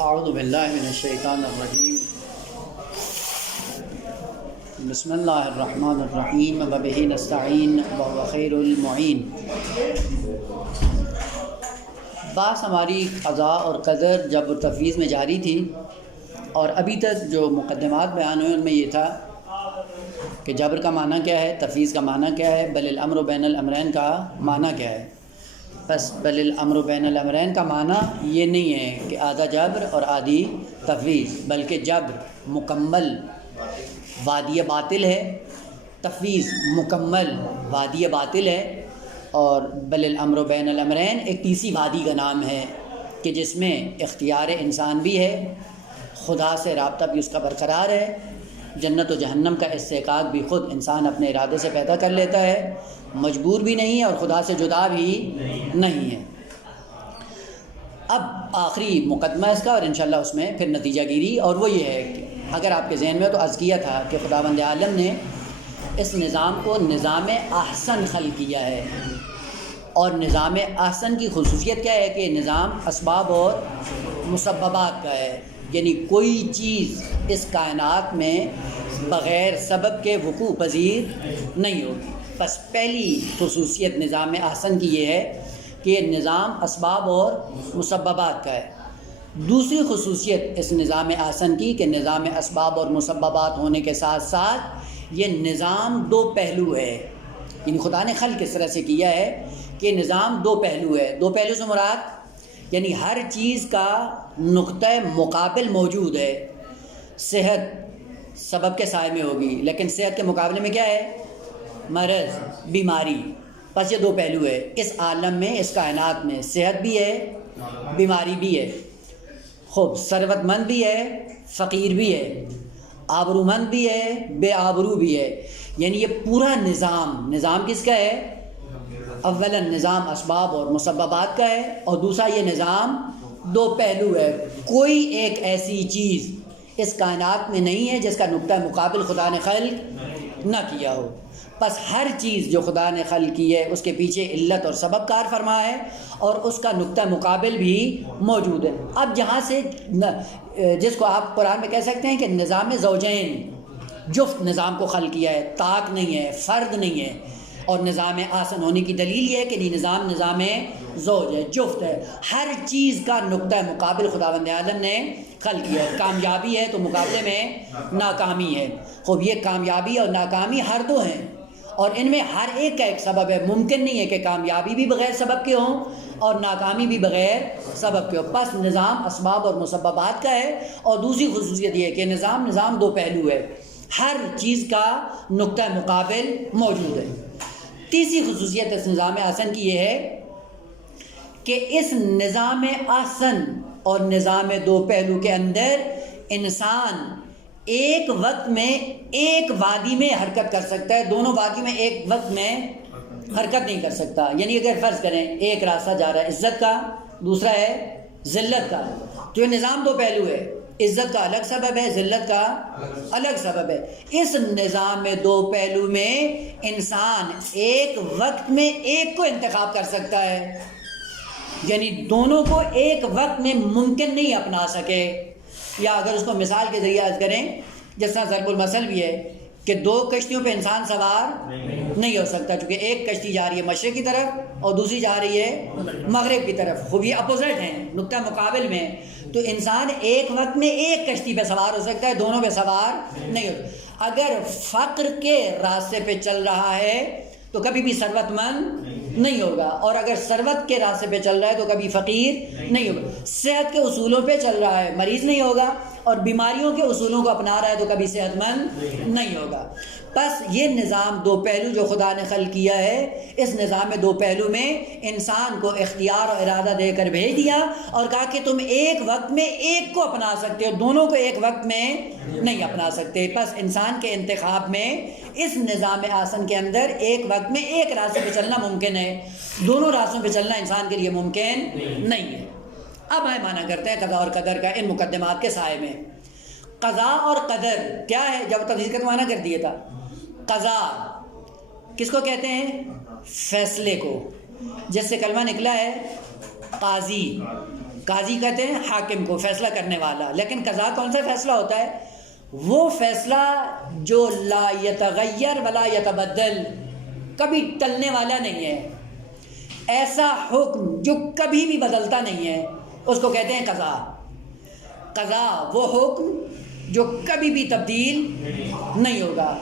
اعوذ باللہ من الشیطان الرجیم بسم اللہ الرحمن الرحیم وبہ نستعین وهو خیر المعین۔ بحث ہماری قضاء اور قدر جبر و تفویض میں جاری تھی، اور ابھی تک جو مقدمات بیان ہوئے ان میں یہ تھا کہ جبر کا معنی کیا ہے، تفویض کا معنی کیا ہے، بل الامر بین الامرین کا معنی کیا ہے۔ بس بل الامر بین الامرین کا معنی یہ نہیں ہے کہ آدھا جبر اور آدھی تفویض، بلکہ جبر مکمل وادی باطل ہے، تفویض مکمل وادی باطل ہے، اور بل الامر بین الامرین ایک تیسری وادی کا نام ہے کہ جس میں اختیار انسان بھی ہے، خدا سے رابطہ بھی اس کا برقرار ہے، جنت و جہنم کا استحقاق بھی خود انسان اپنے ارادے سے پیدا کر لیتا ہے، مجبور بھی نہیں ہے اور خدا سے جدا بھی نہیں ہے۔ اب آخری مقدمہ اس کا، اور انشاءاللہ اس میں پھر نتیجہ گیری، اور وہ یہ ہے کہ اگر آپ کے ذہن میں تو عرض کیا تھا کہ خداوند عالم نے اس نظام کو نظام احسن خلق کیا ہے، اور نظام احسن کی خصوصیت کیا ہے کہ نظام اسباب اور مسببات کا ہے، یعنی کوئی چیز اس کائنات میں بغیر سبب کے وقوع پذیر نہیں ہوگی۔ بس پہلی خصوصیت نظام احسن کی یہ ہے کہ یہ نظام اسباب اور مسببات کا ہے۔ دوسری خصوصیت اس نظام احسن کی کہ نظام اسباب اور مسببات ہونے کے ساتھ ساتھ یہ نظام دو پہلو ہے، یعنی خدا نے خلق اس طرح سے کیا ہے کہ نظام دو پہلو ہے۔ دو پہلو سے مراد یعنی ہر چیز کا نقطہ مقابل موجود ہے۔ صحت سبب کے سائے میں ہوگی، لیکن صحت کے مقابلے میں کیا ہے؟ مرض، بیماری۔ بس یہ دو پہلو ہے اس عالم میں، اس کائنات میں۔ صحت بھی ہے، بیماری بھی ہے، خوب ثروت مند بھی ہے، فقیر بھی ہے، آبرو مند بھی ہے، بے آبرو بھی ہے۔ یعنی یہ پورا نظام کس کا ہے؟ اولا نظام اسباب اور مسببات کا ہے، اور دوسرا یہ نظام دو پہلو ہے۔ کوئی ایک ایسی چیز اس کائنات میں نہیں ہے جس کا نقطہ مقابل خدا نے خلق نہ کیا ہو۔ بس ہر چیز جو خدا نے خلق کی ہے اس کے پیچھے علت اور سبب کار فرما ہے، اور اس کا نقطہ مقابل بھی موجود ہے۔ اب جہاں سے جس کو آپ قرآن میں کہہ سکتے ہیں کہ نظام زوجین، جفت نظام کو خلق کیا ہے، طاق نہیں ہے، فرد نہیں ہے، اور نظام آسن ہونے کی دلیل یہ ہے کہ نظام زوج ہے، جفت ہے۔ ہر چیز کا نقطہ مقابل خداوند عالم نے خلق کیا ہے۔ کامیابی ہے تو مقابلے میں ناکامی ہے۔ خوب یہ کامیابی اور ناکامی ہر دو ہیں، اور ان میں ہر ایک کا ایک سبب ہے۔ ممکن نہیں ہے کہ کامیابی بھی بغیر سبب کے ہوں اور ناکامی بھی بغیر سبب کے ہو۔ پس نظام اسباب اور مسببات کا ہے، اور دوسری خصوصیت یہ ہے کہ نظام دو پہلو ہے، ہر چیز کا نقطہ مقابل موجود ہے۔ تیسری خصوصیت اس نظام احسن کی یہ ہے کہ اس نظام احسن اور نظام دو پہلو کے اندر انسان ایک وقت میں ایک وادی میں حرکت کر سکتا ہے، دونوں وادی میں ایک وقت میں حرکت نہیں کر سکتا۔ یعنی اگر فرض کریں ایک راستہ جا رہا ہے عزت کا، دوسرا ہے ذلت کا، تو یہ نظام دو پہلو ہے، عزت کا الگ سبب ہے، ذلت کا الگ سبب ہے۔ اس نظام میں دو پہلو میں انسان ایک وقت میں ایک کو انتخاب کر سکتا ہے، یعنی دونوں کو ایک وقت میں ممکن نہیں اپنا سکے۔ یا اگر اس کو مثال کے ذریعے عرض کریں، جس طرح ضرب المثل بھی ہے کہ دو کشتیوں پہ انسان سوار نہیں ہو سکتا، چونکہ ایک کشتی جا رہی ہے مشرق کی طرف اور دوسری جا رہی ہے مغرب کی طرف، خوب یہ اپوزٹ ہیں، نقطہ مقابل میں۔ تو انسان ایک وقت میں ایک کشتی پہ سوار ہو سکتا ہے، دونوں پہ سوار نہیں ہو سکتا۔ اگر فقر کے راستے پہ چل رہا ہے تو کبھی بھی ثروت مند نہیں ہوگا، اور اگر ثروت کے راستے پہ چل رہا ہے تو کبھی فقیر نہیں ہوگا۔ صحت کے اصولوں پہ چل رہا ہے، مریض نہیں ہوگا، اور بیماریوں کے اصولوں کو اپنا رہا ہے تو کبھی صحت مند نہیں ہوگا۔ بس یہ نظام دو پہلو جو خدا نے خلق کیا ہے، اس نظام دو پہلو میں انسان کو اختیار اور ارادہ دے کر بھیج دیا، اور کہا کہ تم ایک وقت میں ایک کو اپنا سکتے ہو، دونوں کو ایک وقت میں نہیں اپنا سکتے۔ بس انسان کے انتخاب میں اس نظام احسن کے اندر ایک وقت میں ایک راستے پہ چلنا ممکن ہے، دونوں راستوں پہ چلنا انسان کے لیے ممکن نہیں ہے۔ اب ہم معنی کرتے ہیں قضاء اور قدر کا ان مقدمات کے سائے میں۔ قضاء اور قدر کیا ہے؟ جب تفسیر کا معنی کر دیا تھا، قضاء کس کو کہتے ہیں؟ فیصلے کو، جس سے کلمہ نکلا ہے قاضی، قاضی کہتے ہیں حاکم کو، فیصلہ کرنے والا، لیکن قضا کون سا فیصلہ ہوتا ہے؟ وہ فیصلہ جو لا یتغیر ولا یتبدل، کبھی ٹلنے والا نہیں ہے، ایسا حکم جو کبھی بھی بدلتا نہیں ہے، اس کو کہتے ہیں قضا۔ قضا وہ حکم جو کبھی بھی تبدیل نہیں ہوگا۔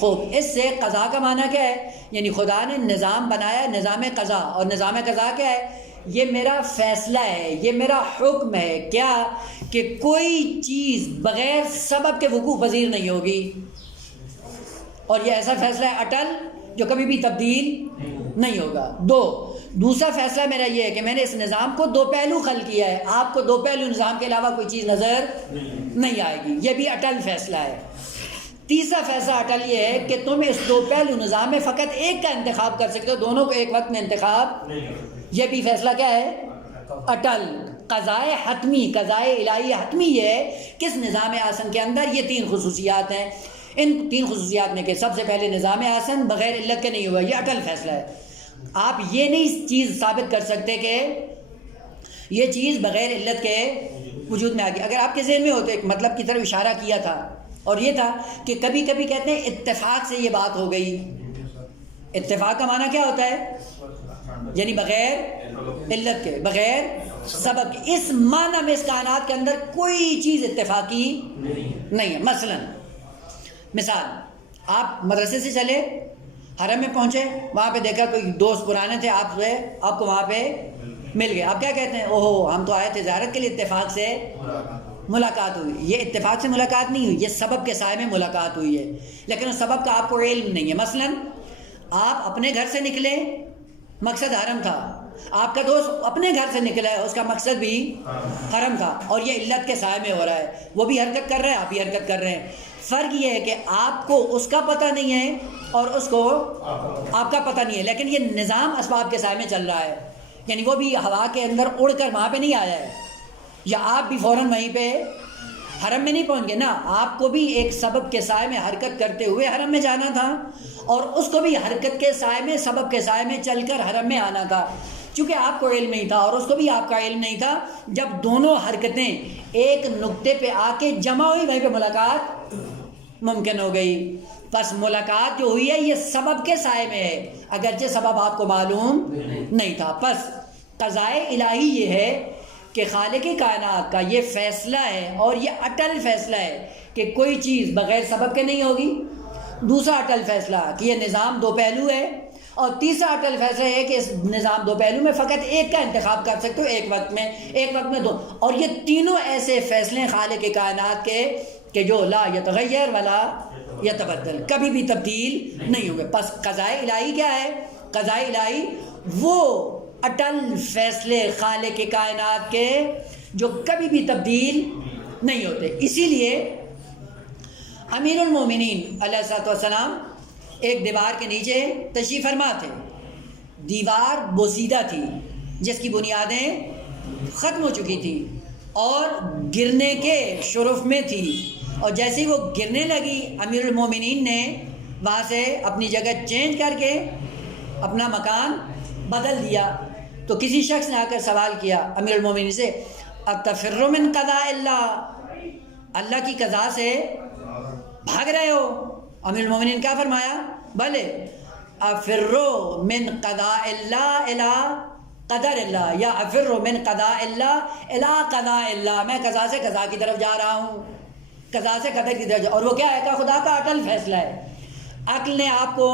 خوب، اس سے قضا کا معنی کیا ہے؟ یعنی خدا نے نظام بنایا، نظام قضا، اور نظام قضا کیا ہے؟ یہ میرا فیصلہ ہے، یہ میرا حکم ہے، کیا کہ کوئی چیز بغیر سبب کے وقوع پذیر نہیں ہوگی، اور یہ ایسا فیصلہ ہے اٹل جو کبھی بھی تبدیل نہیں ہوگا۔ دوسرا فیصلہ میرا یہ ہے کہ میں نے اس نظام کو دو پہلو خلق کیا ہے، آپ کو دو پہلو نظام کے علاوہ کوئی چیز نظر نہیں آئے گی، یہ بھی اٹل فیصلہ ہے۔ تیسرا فیصلہ اٹل یہ ہے کہ تم اس دو پہلو نظام میں فقط ایک کا انتخاب کر سکتے ہو، دونوں کو ایک وقت میں انتخاب، یہ بھی فیصلہ کیا ہے؟ اٹل۔ قضائے حتمی، قضائے الہی حتمی یہ ہے کہ اس نظام آسن کے اندر یہ تین خصوصیات ہیں، ان تین خصوصیات میں کہ سب سے پہلے نظام آسن بغیر علت کے نہیں ہوا، یہ اٹل فیصلہ ہے۔ آپ یہ نہیں چیز ثابت کر سکتے کہ یہ چیز بغیر علت کے وجود میں آ گئی۔ اگر آپ کے ذہن میں ہو تو ایک مطلب کی طرف اشارہ کیا تھا، اور یہ تھا کہ کبھی کبھی کہتے ہیں اتفاق سے یہ بات ہو گئی۔ اتفاق کا معنی کیا ہوتا ہے؟ یعنی بغیر علت کے، بغیر سبب کے۔ اس معنی میں اس کائنات کے اندر کوئی چیز اتفاقی نہیں ہے۔ مثال، آپ مدرسے سے چلے، حرم میں پہنچے، وہاں پہ دیکھا کوئی دوست پرانے تھے، آپ کو وہاں پہ مل گئے، آپ کیا کہتے ہیں؟ اوہو ہم تو آئے تھے زیارت کے لیے، اتفاق سے ملاقات ہوئی۔ یہ اتفاق سے ملاقات نہیں ہوئی، یہ سبب کے سائے میں ملاقات ہوئی ہے، لیکن اس سبب کا آپ کو علم نہیں ہے۔ مثلا آپ اپنے گھر سے نکلے، مقصد حرم تھا، آپ کا دوست اپنے گھر سے نکلا ہے، اس کا مقصد بھی حرم تھا، اور یہ علت کے سائے میں ہو رہا ہے، وہ بھی حرکت کر رہے ہیں، آپ بھی حرکت کر رہے ہیں۔ فرق یہ ہے کہ آپ کو اس کا پتہ نہیں ہے اور اس کو آپ کا پتہ نہیں ہے، لیکن یہ نظام اسباب کے سائے میں چل رہا ہے، یعنی وہ بھی ہوا کے اندر اڑ کر وہاں پہ نہیں آیا ہے، یا آپ بھی فوراً وہیں پہ حرم میں نہیں پہنچ گئے نا، آپ کو بھی ایک سبب کے سائے میں حرکت کرتے ہوئے حرم میں جانا تھا، اور اس کو بھی حرکت کے سائے میں، سبب کے سائے میں چل کر حرم میں آنا تھا۔ چونکہ آپ کو علم نہیں تھا اور اس کو بھی آپ کا علم نہیں تھا، جب دونوں حرکتیں ایک نقطے پہ آ کے جمع ہوئی، وہیں پہ ملاقات ممکن ہو گئی۔ بس ملاقات جو ہوئی ہے یہ سبب کے سائے میں ہے، اگرچہ سبب آپ کو معلوم نہیں تھا۔ بس قضائے الہی یہ ہے کہ خالق کائنات کا یہ فیصلہ ہے، اور یہ اٹل فیصلہ ہے کہ کوئی چیز بغیر سبب کے نہیں ہوگی۔ دوسرا اٹل فیصلہ کہ یہ نظام دو پہلو ہے، اور تیسرا اٹل فیصلہ ہے کہ اس نظام دو پہلو میں فقط ایک کا انتخاب کر سکتے ہو، ایک وقت میں دو۔ اور یہ تینوں ایسے فیصلے خالق کائنات کے کہ جو لا یتغیر ولا یتبدل، کبھی بھی تبدیل نہیں ہوگے۔ پس قضائے الہی کیا ہے؟ قضائے الہی وہ اٹل فیصلے خالق کائنات کے جو کبھی بھی تبدیل نہیں ہوتے۔ اسی لیے امیر المومنین علیہ الصلوۃ والسلام ایک دیوار کے نیچے تشریف فرما تھے، دیوار بوسیدہ تھی جس کی بنیادیں ختم ہو چکی تھیں اور گرنے کے شرف میں تھی، اور جیسے ہی وہ گرنے لگی امیر المومنین نے وہاں سے اپنی جگہ چینج کر کے اپنا مکان بدل دیا۔ تو کسی شخص نے آ کر سوال کیا امیر المومنین سے، اتفر من قضاء اللہ کی قضا سے بھاگ رہے ہو؟ امیر المومنین کیا فرمایا؟ بھلے افرو من قضاء اللہ الی قدر اللہ، یا افرو من قضاء اللہ الی قضاء اللہ، میں قضا سے قضا کی طرف جا رہا ہوں، قضا سے قدر کی طرف۔ اور وہ کیا ہے کہ خدا کا اٹل فیصلہ ہے۔ عقل نے آپ کو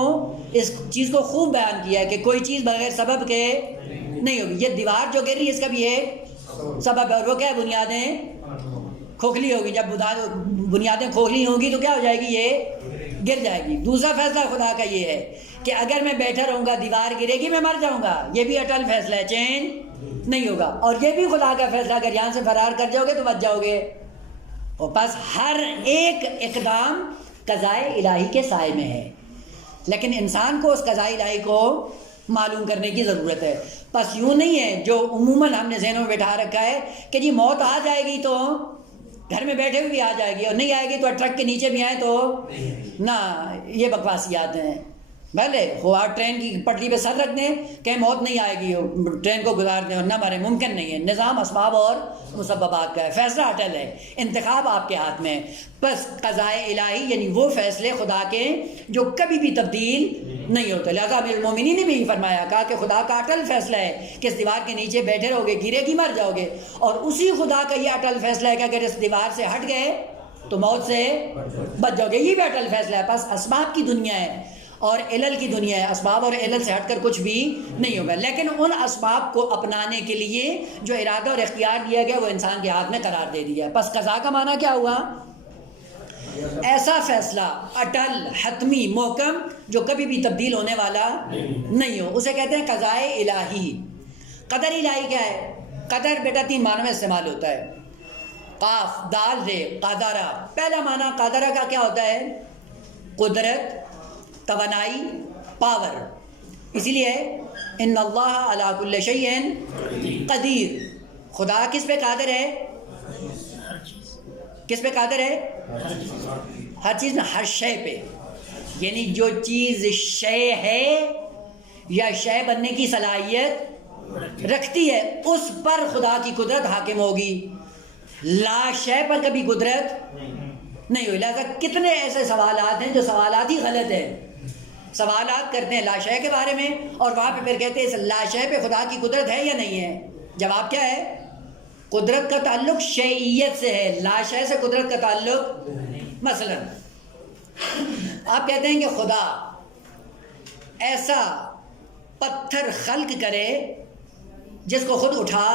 اس چیز کو خوب بیان کیا ہے کہ کوئی چیز بغیر سبب کے نہیں ہوگی۔ یہ دیوار جو گر رہی ہے اس کا بھی ایک سبب ہے، اور وہ کیا ہے؟ بنیادیں کھوکھلی ہوگی۔ جب بنیادیں کھوکھلی ہوگی تو کیا ہو جائے گی؟ یہ گر جائے گی۔ دوسرا فیصلہ خدا کا یہ ہے کہ اگر میں بیٹھا رہوں گا دیوار گرے گی، میں مر جاؤں گا، یہ بھی اٹل فیصلہ ہے، چینج نہیں ہوگا۔ اور یہ بھی خدا کا فیصلہ، اگر یہاں سے فرار کر جاؤ گے تو بچ جاؤ گے۔ اور بس ہر ایک اقدام قضائے الہی کے سائے میں ہے، لیکن انسان کو اس قضائے الہی کو معلوم کرنے کی ضرورت ہے۔ بس یوں نہیں ہے جو عموماً ہم نے ذہنوں میں بٹھا رکھا ہے کہ جی موت آ جائے گی تو گھر میں بیٹھے ہوئے بھی آ جائے گی، اور نہیں آئے گی تو ٹرک کے نیچے بھی آئے تو نہ، یہ بکواسیات ہیں۔ بھلے وہ آپ ٹرین کی پٹری پہ سر رکھ دیں کہ موت نہیں آئے گی، ٹرین کو گزار دیں اور نہ مرے، ممکن نہیں ہے۔ نظام اسباب اور مسببات کا ہے، فیصلہ اٹل ہے، انتخاب آپ کے ہاتھ میں ہے۔ بس قضائے الہی یعنی وہ فیصلے خدا کے جو کبھی بھی تبدیل نہیں ہوتے۔ لہٰذا امیر المومنین نے بھی فرمایا، کہا کہ خدا کا اٹل فیصلہ ہے کہ اس دیوار کے نیچے بیٹھے رہو گے، گرے گی مر جاؤ گے، اور اسی خدا کا یہ اٹل فیصلہ ہے کہ اگر اس دیوار سے ہٹ گئے تو موت سے بچ جاؤ گے۔ یہ بھی اٹل فیصلہ ہے۔ بس اسباب کی دنیا ہے اور علل کی دنیا ہے، اسباب اور علل سے ہٹ کر کچھ بھی نہیں ہوگا، لیکن ان اسباب کو اپنانے کے لیے جو ارادہ اور اختیار دیا گیا وہ انسان کے ہاتھ میں قرار دے دیا ہے۔ پس قضا کا معنی کیا ہوا؟ ایسا فیصلہ اٹل، حتمی، محکم، جو کبھی بھی تبدیل ہونے والا نہیں ہو، اسے کہتے ہیں قضائے الہی۔ قدر الہی کیا ہے؟ قدر بیٹا 3 معنوں میں استعمال ہوتا ہے، قاف دال رے، قادرہ۔ پہلا معنی قادرہ کا کیا ہوتا ہے؟ قدرت، توانائی، پاور۔ اسی لیے ان اللہ علی کل شیء قدیر، خدا کس پہ قادر ہے؟ کس پہ قادر ہے؟ ہر چیز میں، ہر شے پہ، یعنی جو چیز شے ہے یا شے بننے کی صلاحیت رکھتی ہے اس پر خدا کی قدرت حاکم ہوگی، لا شے پر کبھی قدرت نہیں ہوئی۔ لہٰذا کتنے ایسے سوالات ہیں جو سوالات ہی غلط ہیں، سوالات کرتے ہیں لا شے کے بارے میں اور وہاں پہ پھر کہتے ہیں اس لا شے پہ خدا کی قدرت ہے یا نہیں ہے۔ جواب کیا ہے؟ قدرت کا تعلق شیعیت سے ہے، لا شے سے قدرت کا تعلق۔ مثلا آپ کہتے ہیں کہ خدا ایسا پتھر خلق کرے جس کو خود اٹھا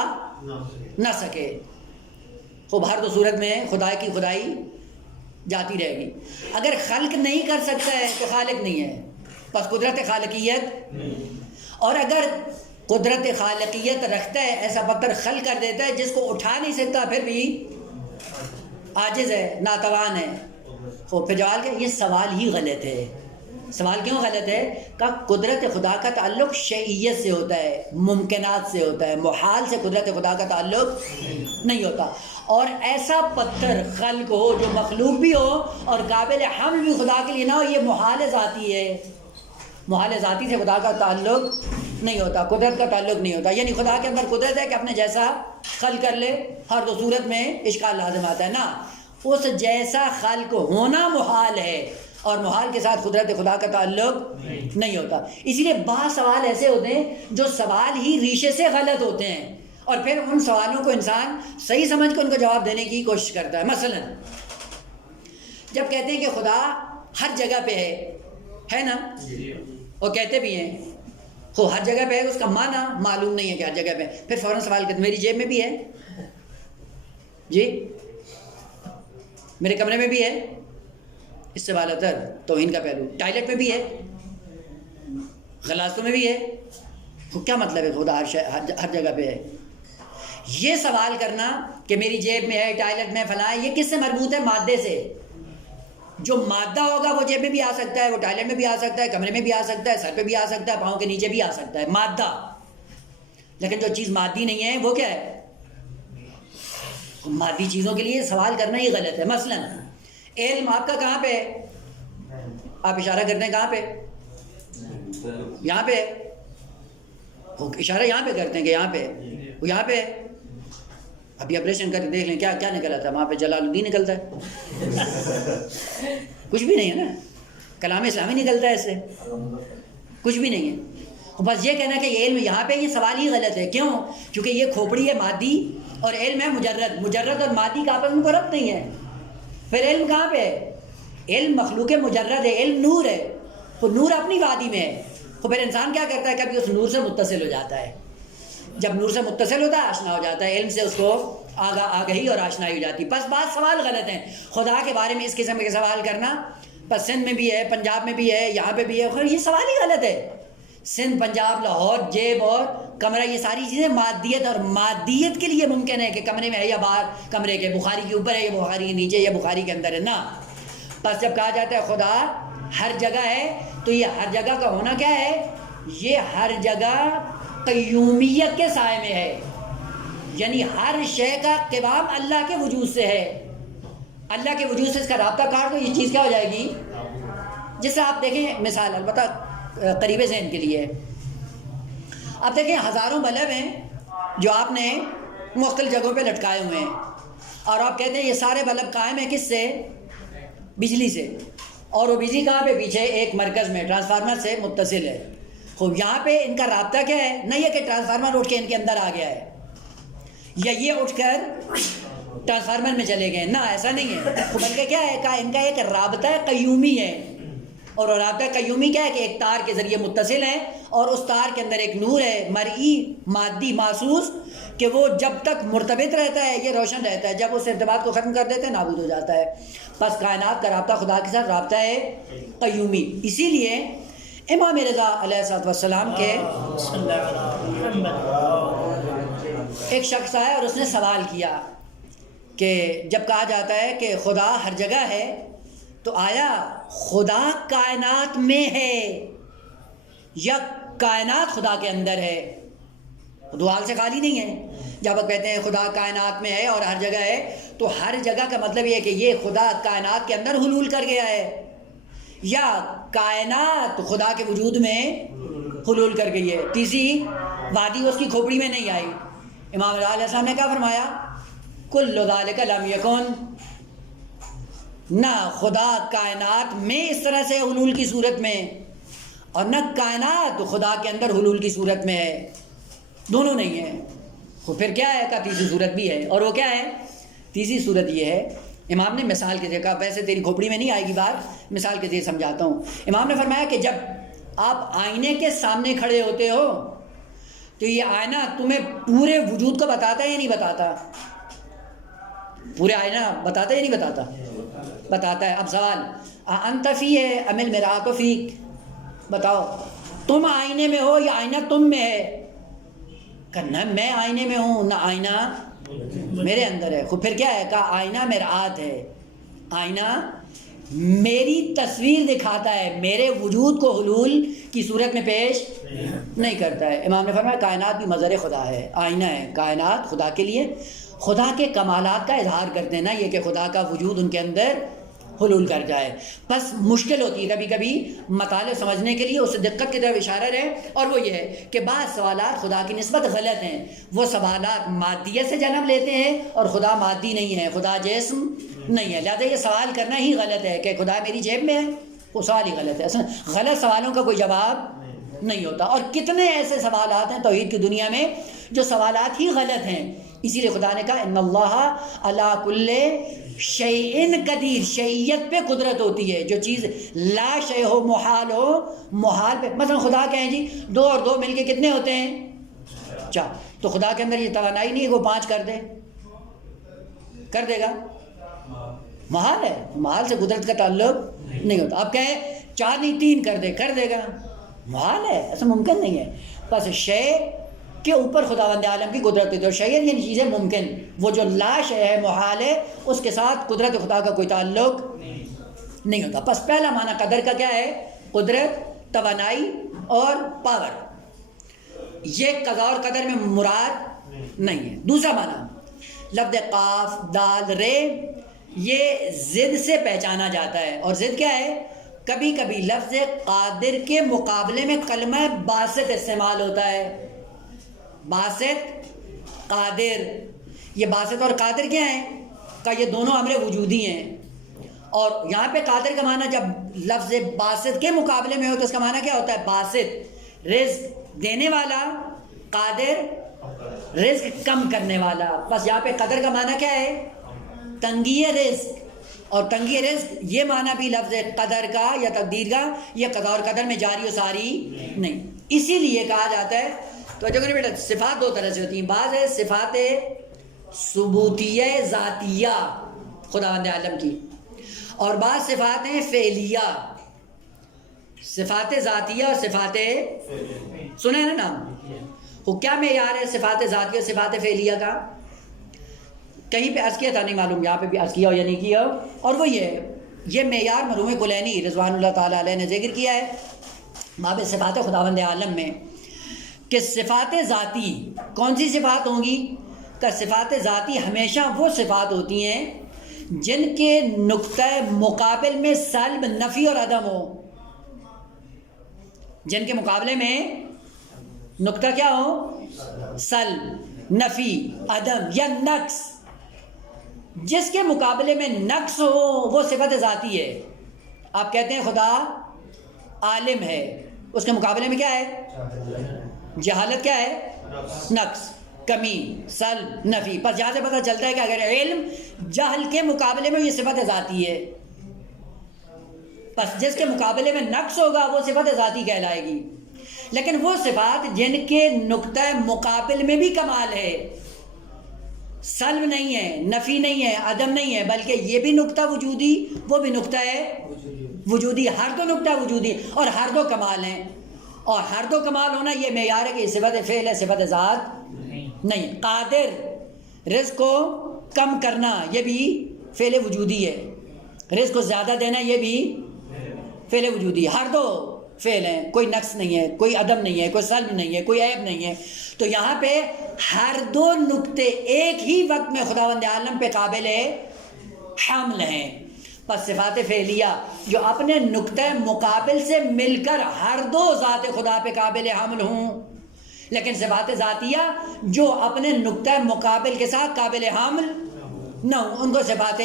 نہ سکے، خوب ہر 2 صورت میں خدا کی خدائی جاتی رہے گی۔ اگر خلق نہیں کر سکتا ہے تو خالق نہیں ہے، بس قدرت خالقیت۔ اور اگر قدرت خالقیت رکھتا ہے، ایسا پتھر خلق کر دیتا ہے جس کو اٹھا نہیں سکتا، پھر بھی عاجز ہے، ناتوان ہے، تو پھر جواب کہ یہ سوال ہی غلط ہے۔ سوال کیوں غلط ہے؟ کہ قدرت خدا کا تعلق شیعیت سے ہوتا ہے، ممکنات سے ہوتا ہے، محال سے قدرت خدا کا تعلق نہیں ہوتا۔ اور ایسا پتھر خلق ہو جو مخلوق بھی ہو اور قابل حمل بھی خدا کے لیے نہ ہو، یہ محال ذاتی ہے۔ محال ذاتی سے خدا کا تعلق نہیں ہوتا، قدرت کا تعلق نہیں ہوتا۔ یعنی خدا کے اندر قدرت ہے کہ اپنے جیسا خلق کر لے، ہر 2 صورت میں اشکال لازم آتا ہے نا۔ اس جیسا خلق ہونا محال ہے اور محال کے ساتھ قدرت خدا کا تعلق نہیں ہوتا۔ اسی لیے بعض سوال ایسے ہوتے ہیں جو سوال ہی ریشے سے غلط ہوتے ہیں اور پھر ان سوالوں کو انسان صحیح سمجھ کے ان کو جواب دینے کی کوشش کرتا ہے۔ مثلا جب کہتے ہیں کہ خدا ہر جگہ پہ ہے نا، اور کہتے بھی ہیں وہ ہر جگہ پہ ہے، اس کا معنی معلوم نہیں ہے کہ ہر جگہ پہ، پھر فوراً سوال کرتے میری جیب میں بھی ہے جی، میرے کمرے میں بھی ہے، اس سے بالا تر توہین کا پہلو، ٹائلٹ میں بھی ہے، غلاظتوں میں بھی ہے، کیا مطلب ہے خدا ہر جگہ پہ ہے؟ یہ سوال کرنا کہ میری جیب میں ہے، ٹائلٹ میں فلاں، یہ کس سے مربوط ہے؟ مادے سے۔ جو مادہ ہوگا وہ جیب میں بھی آ سکتا ہے، وہ ٹائلٹ میں بھی آ سکتا ہے، کمرے میں بھی آ سکتا ہے، سر پہ بھی آ سکتا ہے، پاؤں کے نیچے بھی آ سکتا ہے، مادہ۔ لیکن جو چیز مادی نہیں ہے وہ کیا ہے؟ مادی چیزوں کے لیے سوال کرنا ہی غلط ہے۔ مثلا علم آپ کا کہاں پہ ہے؟ آپ اشارہ کرتے ہیں کہاں پہ؟ یہاں پہ۔ اشارہ یہاں پہ کرتے ہیں کہ یہاں پہ، وہ یہاں پہ۔ ابھی آپریشن کر کے دیکھ لیں کیا کیا نکلا تھا وہاں پہ؟ جلال الدین نکلتا ہے، کچھ بھی نہیں ہے نا، کلام اسلامی نکلتا ہے اس سے، کچھ بھی نہیں ہے۔ بس یہ کہنا کہ یہ علم یہاں پہ، یہ سوال ہی غلط ہے۔ کیوں؟ کیونکہ یہ کھوپڑی ہے مادی اور علم ہے مجرد، مجرد اور مادی کا آپس میں کوئی ربط نہیں ہے۔ پھر علم کہاں پہ ہے؟ علم مخلوق مجرد ہے، علم نور ہے، وہ نور اپنی وادی میں ہے۔ تو پھر انسان کیا کرتا ہے؟ کبھی اس نور سے متصل ہو جاتا ہے، جب نور سے متصل ہوتا ہے آشنا ہو جاتا ہے، علم سے اس کو آگہی اور آشنائی ہو جاتی ہے۔ بس بات سوال غلط ہیں خدا کے بارے میں، اس قسم کے سوال کرنا بس سندھ میں بھی ہے، پنجاب میں بھی ہے، یہاں پہ بھی ہے، یہ سوال ہی غلط ہے۔ سندھ، پنجاب، لاہور، جیب اور کمرہ، یہ ساری چیزیں مادیت، اور مادیت کے لیے ممکن ہے کہ کمرے میں ہے یا باہر کمرے کے، بخاری کے اوپر ہے یا بخاری کے نیچے یا بخاری کے اندر ہے نا۔ بس جب کہا جاتا ہے خدا ہر جگہ ہے تو یہ ہر جگہ کا ہونا کیا ہے؟ یہ ہر جگہ قیومیت کے سائے میں ہے، یعنی ہر شے کا قوام اللہ کے وجود سے ہے۔ اللہ کے وجود سے اس کا رابطہ کاٹ دو، یہ چیز کیا ہو جائے گی؟ جس سے آپ دیکھیں مثال، البتہ قریب ذہن کے لیے. اب دیکھیں ہزاروں بلب ہیں جو آپ نے مختلف جگہوں پہ لٹکائے ہوئے ہیں اور آپ کہتے ہیں یہ سارے بلب قائم ہیں کس سے؟ بجلی سے. اور وہ بجلی کہاں پہ؟ پیچھے ایک مرکز میں ٹرانسفارمر سے متصل ہے. خوب یہاں پہ ان کا رابطہ کیا ہے؟ نہ یہ کہ ٹرانسفارمر اٹھ کے ان کے اندر آ گیا ہے یا یہ اٹھ کر ٹرانسفارمر میں چلے گئے، نہ ایسا نہیں ہے. بلکہ کیا ہے کہ ان کا ایک رابطہ قیومی ہے. اور رابطہ قیومی کیا ہے کہ ایک تار کے ذریعے متصل ہے اور اس تار کے اندر ایک نور ہے مرئی مادی محسوس کہ وہ جب تک مرتبط رہتا ہے یہ روشن رہتا ہے، جب اس ارتباط کو ختم کر دیتے ہیں نابود ہو جاتا ہے. بس کائنات کا رابطہ خدا کے ساتھ رابطہ ہے قیومی. اسی لیے امام رضا علیہ السلام کے ایک شخص آیا اور اس نے سوال کیا کہ جب کہا جاتا ہے کہ خدا ہر جگہ ہے تو آیا خدا کائنات میں ہے یا کائنات خدا کے اندر ہے؟ دوال سے خالی نہیں ہے. جب آپ کہتے ہیں خدا کائنات میں ہے اور ہر جگہ ہے تو ہر جگہ کا مطلب یہ ہے کہ یہ خدا کائنات کے اندر حلول کر گیا ہے یا کائنات خدا کے وجود میں حلول کر گئی ہے. تیسری وادی اس کی کھوپڑی میں نہیں آئی. امام علیہ السلام نے کیا فرمایا؟ کل ذالک لم یکن. نہ خدا کائنات میں اس طرح سے حلول کی صورت میں اور نہ کائنات خدا کے اندر حلول کی صورت میں ہے، دونوں نہیں ہیں. تو پھر کیا ہے؟ کہ تیسری صورت بھی ہے. اور وہ کیا ہے؟ تیسری صورت یہ ہے، امام نے مثال کے ذریعے کہا، ویسے تیری کھوپڑی میں نہیں آئے گی بات، مثال کے ذریعے سمجھاتا ہوں. امام نے فرمایا کہ جب آپ آئینے کے سامنے کھڑے ہوتے ہو تو یہ آئینہ تمہیں پورے وجود کو بتاتا ہے یا نہیں بتاتا؟ پورے آئینہ بتاتا ہے یا نہیں بتاتا؟ بتاتا ہے. اب سوال، انت فی ہے ام المرآۃ فیک؟ بتاؤ تم آئینے میں ہو یا آئینہ تم میں ہے؟ کہ نہ میں آئینے میں ہوں نہ آئینہ میرے اندر ہے. خود پھر کیا ہے؟ کہ آئینہ مرآت ہے، آئینہ میری تصویر دکھاتا ہے، میرے وجود کو حلول کی صورت میں پیش نہیں کرتا ہے. امام نے فرمایا کائنات بھی مظہر خدا ہے، آئینہ ہے. کائنات خدا کے لیے خدا کے کمالات کا اظہار کرتے ہیں، نہ یہ کہ خدا کا وجود ان کے اندر حلول کر جائے. بس مشکل ہوتی ہے کبھی کبھی مطالعہ سمجھنے کے لیے، اس دقت کی طرف اشارہ رہے. اور وہ یہ ہے کہ بعض سوالات خدا کی نسبت غلط ہیں. وہ سوالات مادیت سے جنم لیتے ہیں اور خدا مادی نہیں ہے، خدا جسم نہیں ہے. لہٰذا یہ سوال کرنا ہی غلط ہے کہ خدا میری جیب میں ہے، وہ سوال ہی غلط ہے. اصل غلط سوالوں کا کوئی جواب نہیں ہوتا. اور کتنے ایسے سوالات ہیں توحید کی دنیا میں جو سوالات ہی غلط ہیں. اسی لیے خدا نے کہا ان اللہ علی کل شیء قدیر. شیئیت پہ قدرت ہوتی ہے. جو چیز لا شیء ہو، محال ہو، محال پہ. مثلا خدا کہیں جی 2 اور 2 مل کے کتنے ہوتے ہیں؟ 4. تو خدا کے اندر یہ توانائی نہیں ہے وہ 5 کر دے، کر دے گا؟ محال ہے. محال سے قدرت کا تعلق نہیں ہوتا. اب کہیں 4 نہیں 3 کر دے، کر دے گا؟ محال ہے، ایسا ممکن نہیں ہے. بس شے کے اوپر خداوند عالم کی قدرت ہوتی ہے. اور شیء یعنی چیزیں ممکن، وہ جو لا شے ہے، محال ہے، اس کے ساتھ قدرت خدا کا کوئی تعلق نہیں ہوتا. بس پہلا معنی قدر کا کیا ہے؟ قدرت، توانائی اور پاور. یہ قضا اور قدر میں مراد نہیں ہے. دوسرا معنی لفظ قاف دال رے، یہ ضد سے پہچانا جاتا ہے. اور ضد کیا ہے؟ کبھی کبھی لفظ قادر کے مقابلے میں کلمہ باسط استعمال ہوتا ہے. باسط قادر، یہ باسط اور قادر کیا ہیں؟ کہ یہ دونوں امر وجودی ہیں. اور یہاں پہ قادر کا معنی جب لفظ باسط کے مقابلے میں ہو تو اس کا معنی کیا ہوتا ہے؟ باسط رزق دینے والا، قادر رزق کم کرنے والا. بس یہاں پہ قدر کا معنی کیا ہے؟ تنگی رزق. اور تنگی رزق یہ معنی بھی لفظ قدر کا یا تقدیر کا یہ قضا اور قدر میں جاری و ساری نہیں. اسی لیے کہا جاتا ہے تو جو کہ بیٹا صفات 2 طرح سے ہوتی ہیں. بعض ہے صفات ثبوتیہ ذاتیہ خداوند عالم کی، اور بعض صفات ہیں فعلیہ. صفات ذاتیہ اور صفات سنے نا نام. وہ کیا معیار ہے صفات ذاتیہ اور صفات فعلیہ کا؟ کہیں پہ عرض کیا تھا، نہیں معلوم یہاں پہ بھی عرض کیا ہو یا نہیں کیا ہو. اور وہ یہ معیار مرحوم کلینی رضوان اللہ تعالیٰ علیہ نے ذکر کیا ہے باب صفات خداوند عالم میں کہ صفات ذاتی کون سی صفات ہوں گی؟ کہ صفات ذاتی ہمیشہ وہ صفات ہوتی ہیں جن کے نقطہ مقابل میں سلب، نفی اور عدم ہو. جن کے مقابلے میں نقطہ کیا ہو؟ سلب، نفی، عدم یا نقص. جس کے مقابلے میں نقص ہو وہ صفت ذاتی ہے. آپ کہتے ہیں خدا عالم ہے، اس کے مقابلے میں کیا ہے؟ جہالت کیا ہے؟ نقص، کمی، سلب، نفی. پس یہاں سے پتہ چلتا ہے کہ اگر علم جہل کے مقابلے میں یہ صفت ذاتی ہے، پس جس کے مقابلے میں نقص ہوگا وہ صفت ذاتی کہلائے گی. لیکن وہ صفات جن کے نقطہ مقابل میں بھی کمال ہے، سلب نہیں ہے، نفی نہیں ہے، عدم نہیں ہے، بلکہ یہ بھی نقطہ وجودی وہ بھی نقطہ ہے وجودی، ہر دو نقطہ وجودی اور ہر دو کمال ہیں. اور ہر دو کمال ہونا یہ معیار ہے کہ صفت فعل ہے، صفت ذات نہیں. قادر، رزق کو کم کرنا یہ بھی فعل وجودی ہے، رزق کو زیادہ دینا یہ بھی فعل وجودی. ہر دو فعل ہیں، کوئی نقص نہیں ہے، کوئی عدم نہیں ہے، کوئی سلب نہیں ہے، کوئی عیب نہیں ہے. تو یہاں پہ ہر دو نقطے ایک ہی وقت میں خداوند عالم پہ قابل حمل ہیں. پس صفات فعلیہ جو اپنے نقطہ مقابل سے مل کر ہر دو ذات خدا پہ قابل حمل ہوں، لیکن صفات ذاتیہ جو اپنے نقطہ مقابل کے ساتھ قابل حمل نہ ہوں، ان کو صفات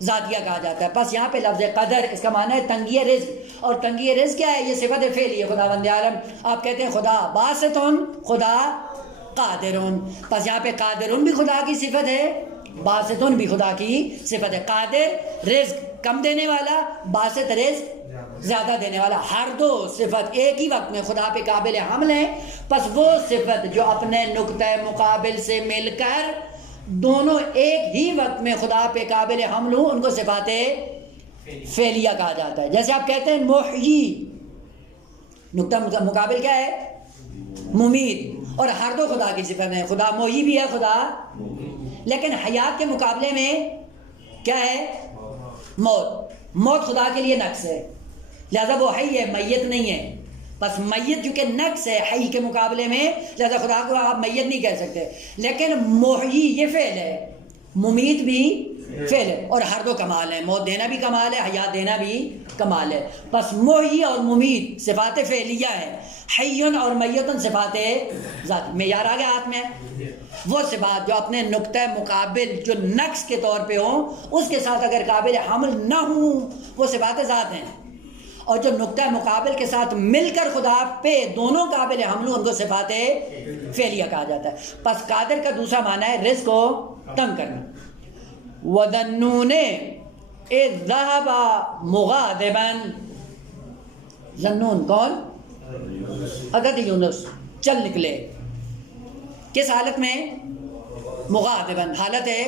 ذاتیہ کہا جاتا ہے. پس یہاں پہ لفظ قدر اس کا معنی ہے تنگی رزق، اور تنگی رزق کیا ہے؟ یہ صفت فعلی ہے خداوند عالم. آپ کہتے ہیں خدا باسطن، خدا قادرون. پس یہاں پہ قادرون بھی خدا کی صفت ہے، باسطن بھی خدا کی صفت ہے. قادر رزق کم دینے والا، باسط رزق زیادہ دینے والا، ہر دو صفت ایک ہی وقت میں خدا پہ قابل حمل ہیں. پس وہ صفت جو اپنے نقطہ مقابل سے مل کر دونوں ایک ہی وقت میں خدا پہ قابل حمل ہوں، ان کو صفات فعلیہ کہا جاتا ہے. جیسے آپ کہتے ہیں محیی، نقطہ مقابل کیا ہے؟ ممید، اور ہر دو خدا کی صفت ہے. خدا محیی بھی ہے، خدا، لیکن حیات کے مقابلے میں کیا ہے؟ موت. موت خدا کے لیے نقص ہے، لہذا وہ حی ہے، میت نہیں ہے. بس میت چونکہ نقص ہے حی کے مقابلے میں، لہذا خدا کو آپ میت نہیں کہہ سکتے. لیکن محیی یہ فعل ہے، ممیت بھی فعل ہے، اور ہر دو کمال ہیں. موت دینا بھی کمال ہے، حیات دینا بھی کمال ہے. بس محیی اور ممیت صفات فعلیہ ہیں، حیٌ اور میتٌ صفات ذات. معیار آ گیا ہاتھ میں. وہ صفات جو اپنے نقطہ مقابل جو نقص کے طور پہ ہوں اس کے ساتھ اگر قابل حمل نہ ہوں وہ صفات ذات ہیں، اور جو نقطہ مقابل کے ساتھ مل کر خدا پہ دونوں قابل حمل ہوں ان کو صفات فعلیہ کہا جاتا ہے. پس قادر کا دوسرا معنی ہے رزق کو تنگ کرنا. وَذَنُّونِ إِذْ ذَهَبَ مُغَاضِبًا، ذنون کون؟ حضرت یونس چل نکلے. کس حالت میں؟ مغاضباً، حالت ہے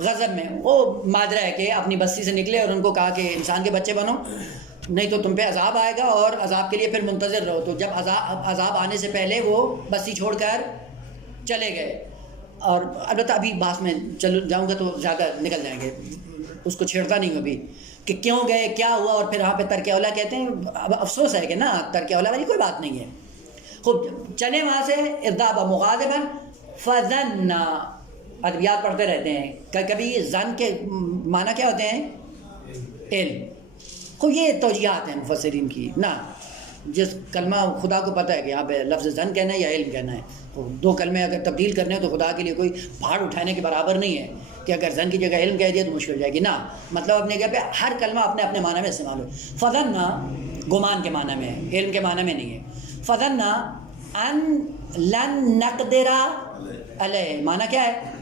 غضب میں. وہ ماجرا ہے کہ اپنی بستی سے نکلے اور ان کو کہا کہ انسان کے بچے بنو نہیں تو تم پہ عذاب آئے گا، اور عذاب کے لیے پھر منتظر رہو. تو جب عذاب آنے سے پہلے وہ بستی چھوڑ کر چلے گئے. اور البتہ ابھی بات میں چل جاؤں گا تو زیادہ نکل جائیں گے، اس کو چھیڑتا نہیں ہوں ابھی کہ کیوں گئے، کیا ہوا، اور پھر وہاں پہ ترک اولا کہتے ہیں. اب افسوس ہے کہ نا ترک اولا والی کوئی بات نہیں ہے. خوب چلے وہاں سے. اذ مغاضبا فظن، ادبیات پڑھتے رہتے ہیں کبھی ظن کے معنی کیا ہوتے ہیں؟ علم. خوب یہ توجیہات ہیں مفسرین کی نا، جس کلمہ خدا کو پتہ ہے کہ یہاں پہ لفظ ظن کہنا ہے یا علم کہنا ہے. دو کلمے اگر تبدیل کرنے ہیں تو خدا کے لیے کوئی پہاڑ اٹھانے کے برابر نہیں ہے کہ اگر ظن کی جگہ علم کہہ دیا تو مشکل ہو جائے گی. نا مطلب اپنے جگہ پہ ہر کلمہ اپنے اپنے معنی میں استعمال ہو. فظنا گمان کے معنی میں ہے، علم کے معنی میں نہیں ہے. فظنا ان لن نقدر علیہ، معنی کیا ہے؟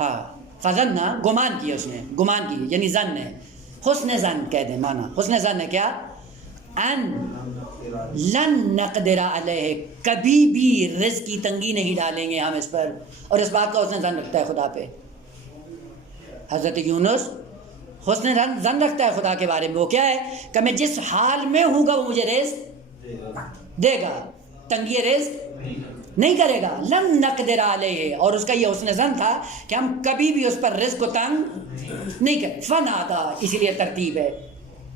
ہاں، فظنا گمان کیا، اس نے گمان کی، یعنی ظن ہے. حسن ظن کہہ دیں معنی. حسن ظن ہے کیا؟ ان لن نقدر علیہ، کبھی بھی رزق کی تنگی نہیں ڈالیں گے ہم اس پر. اور اس بات کا حسن ظن رکھتا ہے خدا پہ. حضرت یونس حسن ظن رکھتا ہے خدا کے بارے میں. وہ کیا ہے کہ میں جس حال میں ہوں گا وہ مجھے رزق دے گا، تنگی رزق نہیں کرے گا. لن نقدر علیہ، اور اس کا یہ حسن ظن تھا کہ ہم کبھی بھی اس پر رزق کو تنگ نہیں کریں. فن آتا اسی لیے ترتیب ہے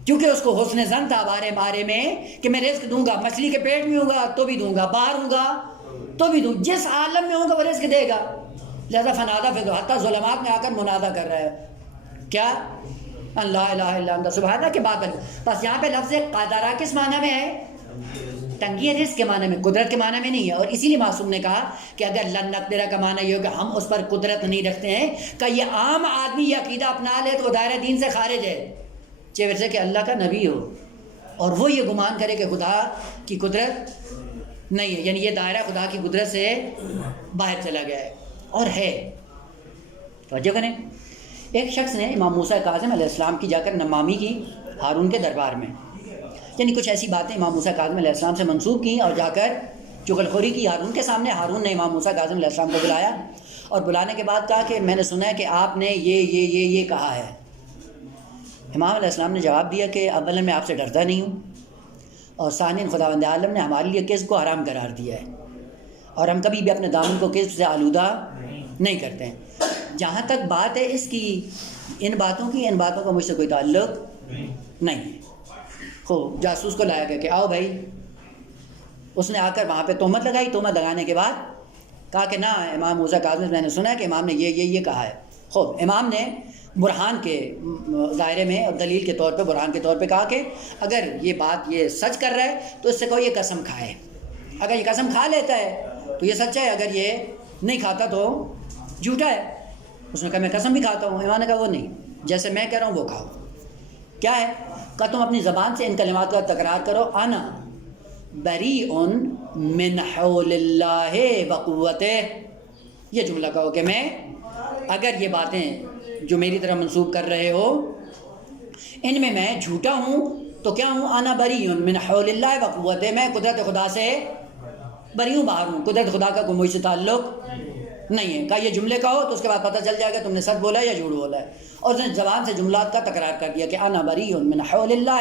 کیونکہ اس کو حسن ظن تھا بارے میں کہ میں رزق دوں گا. مچھلی کے پیٹ میں ہوگا تو بھی دوں گا، باہر ہوگا تو بھی دوں، جس عالم میں ہوگا وہ رزق دے گا. لہذا فنادا پھر حتیٰ ظلمات میں آ کر منادہ کر رہا ہے کیا؟ اللہ الہ الا انت سبحانک کے بعد بس یہاں پہ لفظ قدرہ کس معنی میں ہے؟ تنگی رزق کے معنی میں، قدرت کے معنی میں نہیں ہے. اور اسی لیے معصوم نے کہا کہ اگر لن نقدر کا معنی یہ ہو کہ ہم اس پر قدرت نہیں رکھتے ہیں، کہ یہ عام آدمی یہ عقیدہ اپنا لے تو وہ دائرہ دین سے خارج ہے، چاہے ویسے کہ اللہ کا نبی ہو اور وہ یہ گمان کرے کہ خدا کی قدرت نہیں ہے، یعنی یہ دائرہ خدا کی قدرت سے باہر چلا گیا ہے. اور ہے توجہ کریں، ایک شخص نے امام موسیٰ کاظم علیہ السلام کی جا کر نمامی کی ہارون کے دربار میں، یعنی کچھ ایسی باتیں امام موسیٰ کاظم علیہ السلام سے منسوب کی اور جا کر چغل خوری کی ہارون کے سامنے. ہارون نے امام موسیٰ کاظم علیہ السلام کو بلایا اور بلانے کے بعد کہا کہ میں نے سنا ہے کہ آپ نے یہ کہا ہے. امام علیہ السلام نے جواب دیا کہ اولا میں آپ سے ڈرتا نہیں ہوں، اور ثانیاً خداوند عالم نے ہمارے لیے کذب کو حرام قرار دیا ہے اور ہم کبھی بھی اپنے دامن کو کذب سے آلودہ نہیں کرتے ہیں. جہاں تک بات ہے اس کی ان باتوں کا مجھ سے کوئی تعلق نہیں ہے. خوب جاسوس کو لایا گیا کہ آؤ بھائی. اس نے آ کر وہاں پہ تہمت لگائی. تہمت لگانے کے بعد کہا کہ نہ امام موسیٰ کاظم میں نے سنا ہے کہ امام نے یہ کہا ہے. خوب امام نے برہان کے دائرے میں اور دلیل کے طور پہ برہان کے طور پہ کہا کہ اگر یہ بات یہ سچ کر رہا ہے تو اس سے کہو یہ قسم کھائے. اگر یہ قسم کھا لیتا ہے تو یہ سچا ہے، اگر یہ نہیں کھاتا تو جھوٹا ہے. اس نے کہا میں قسم بھی کھاتا ہوں. امام نے کہا وہ نہیں، جیسے میں کہہ رہا ہوں وہ کھاؤ. کیا ہے؟ کہ تم اپنی زبان سے ان کلمات کا تکرار کرو، انا بریء من حول اللہ وقوتہ. یہ جملہ کہو کہ میں اگر یہ باتیں جو میری طرح منسوب کر رہے ہو ان میں جھوٹا ہوں تو کیا ہوں؟ انا بریء من حول اللہ وقوتہ، میں قدرت خدا سے بری ہوں، باہر ہوں، قدرت خدا کا کوئی مجھ سے تعلق نہیں ہے. کہا یہ جملے کہو تو اس کے بعد پتہ چل جائے گا تم نے سچ بولا ہے یا جھوٹ بولا ہے. اور اس نے زبان سے جملات کا تکرار کر دیا کہ انا بریء من حول اللہ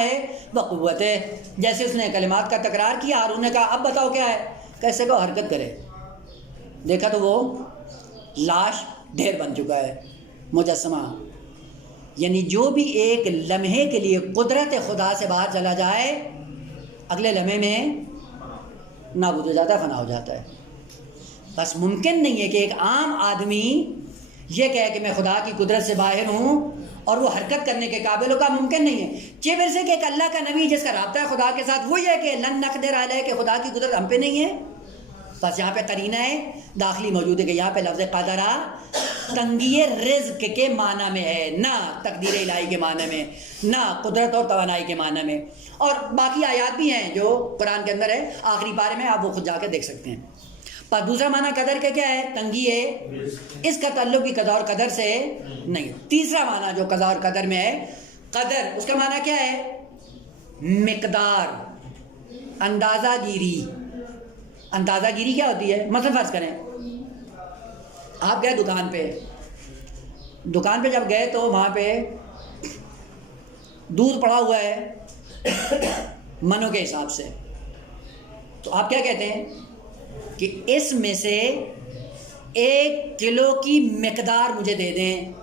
وقوتہ. جیسے اس نے کلمات کا تکرار کیا، ہارون نے کہا اب بتاؤ کیا ہے؟ کیسے کو حرکت کرے. دیکھا تو وہ لاش ڈھیر بن چکا ہے، مجسمہ. یعنی جو بھی ایک لمحے کے لیے قدرت خدا سے باہر چلا جائے اگلے لمحے میں نابود ہو جاتا ہے، فنا ہو جاتا ہے. بس ممکن نہیں ہے کہ ایک عام آدمی یہ کہے کہ میں خدا کی قدرت سے باہر ہوں اور وہ حرکت کرنے کے قابل ہوگا. ممکن نہیں ہے. چیبر سے کہ ایک اللہ کا نبی جس کا رابطہ ہے خدا کے ساتھ وہ یہ کہ لن نقدر علیہ کہ خدا کی قدرت ہم پہ نہیں ہے. بس یہاں پہ قرینہ ہے داخلی موجود ہے کہ یہاں پہ لفظ قدرہ تنگی رزق کے معنی میں ہے، نہ تقدیر الہی کے معنی میں، نہ قدرت اور توانائی کے معنی میں. اور باقی آیات بھی ہیں جو قرآن کے اندر ہے، آخری پارے میں آپ وہ خود جا کے دیکھ سکتے ہیں. پر دوسرا معنی قدر کا کیا ہے؟ تنگی ہے. اس کا تعلق بھی قضا اور قدر سے نہیں. تیسرا معنی جو قضا اور قدر میں ہے، قدر، اس کا معنی کیا ہے؟ مقدار، اندازہ گیری. اندازہ گیری کیا ہوتی ہے؟ مثلا فرض کریں آپ گئے دکان پہ جب گئے تو وہاں پہ دودھ پڑا ہوا ہے منوں کے حساب سے، تو آپ کیا کہتے ہیں کہ اس میں سے 1 کلو کی مقدار مجھے دے دیں.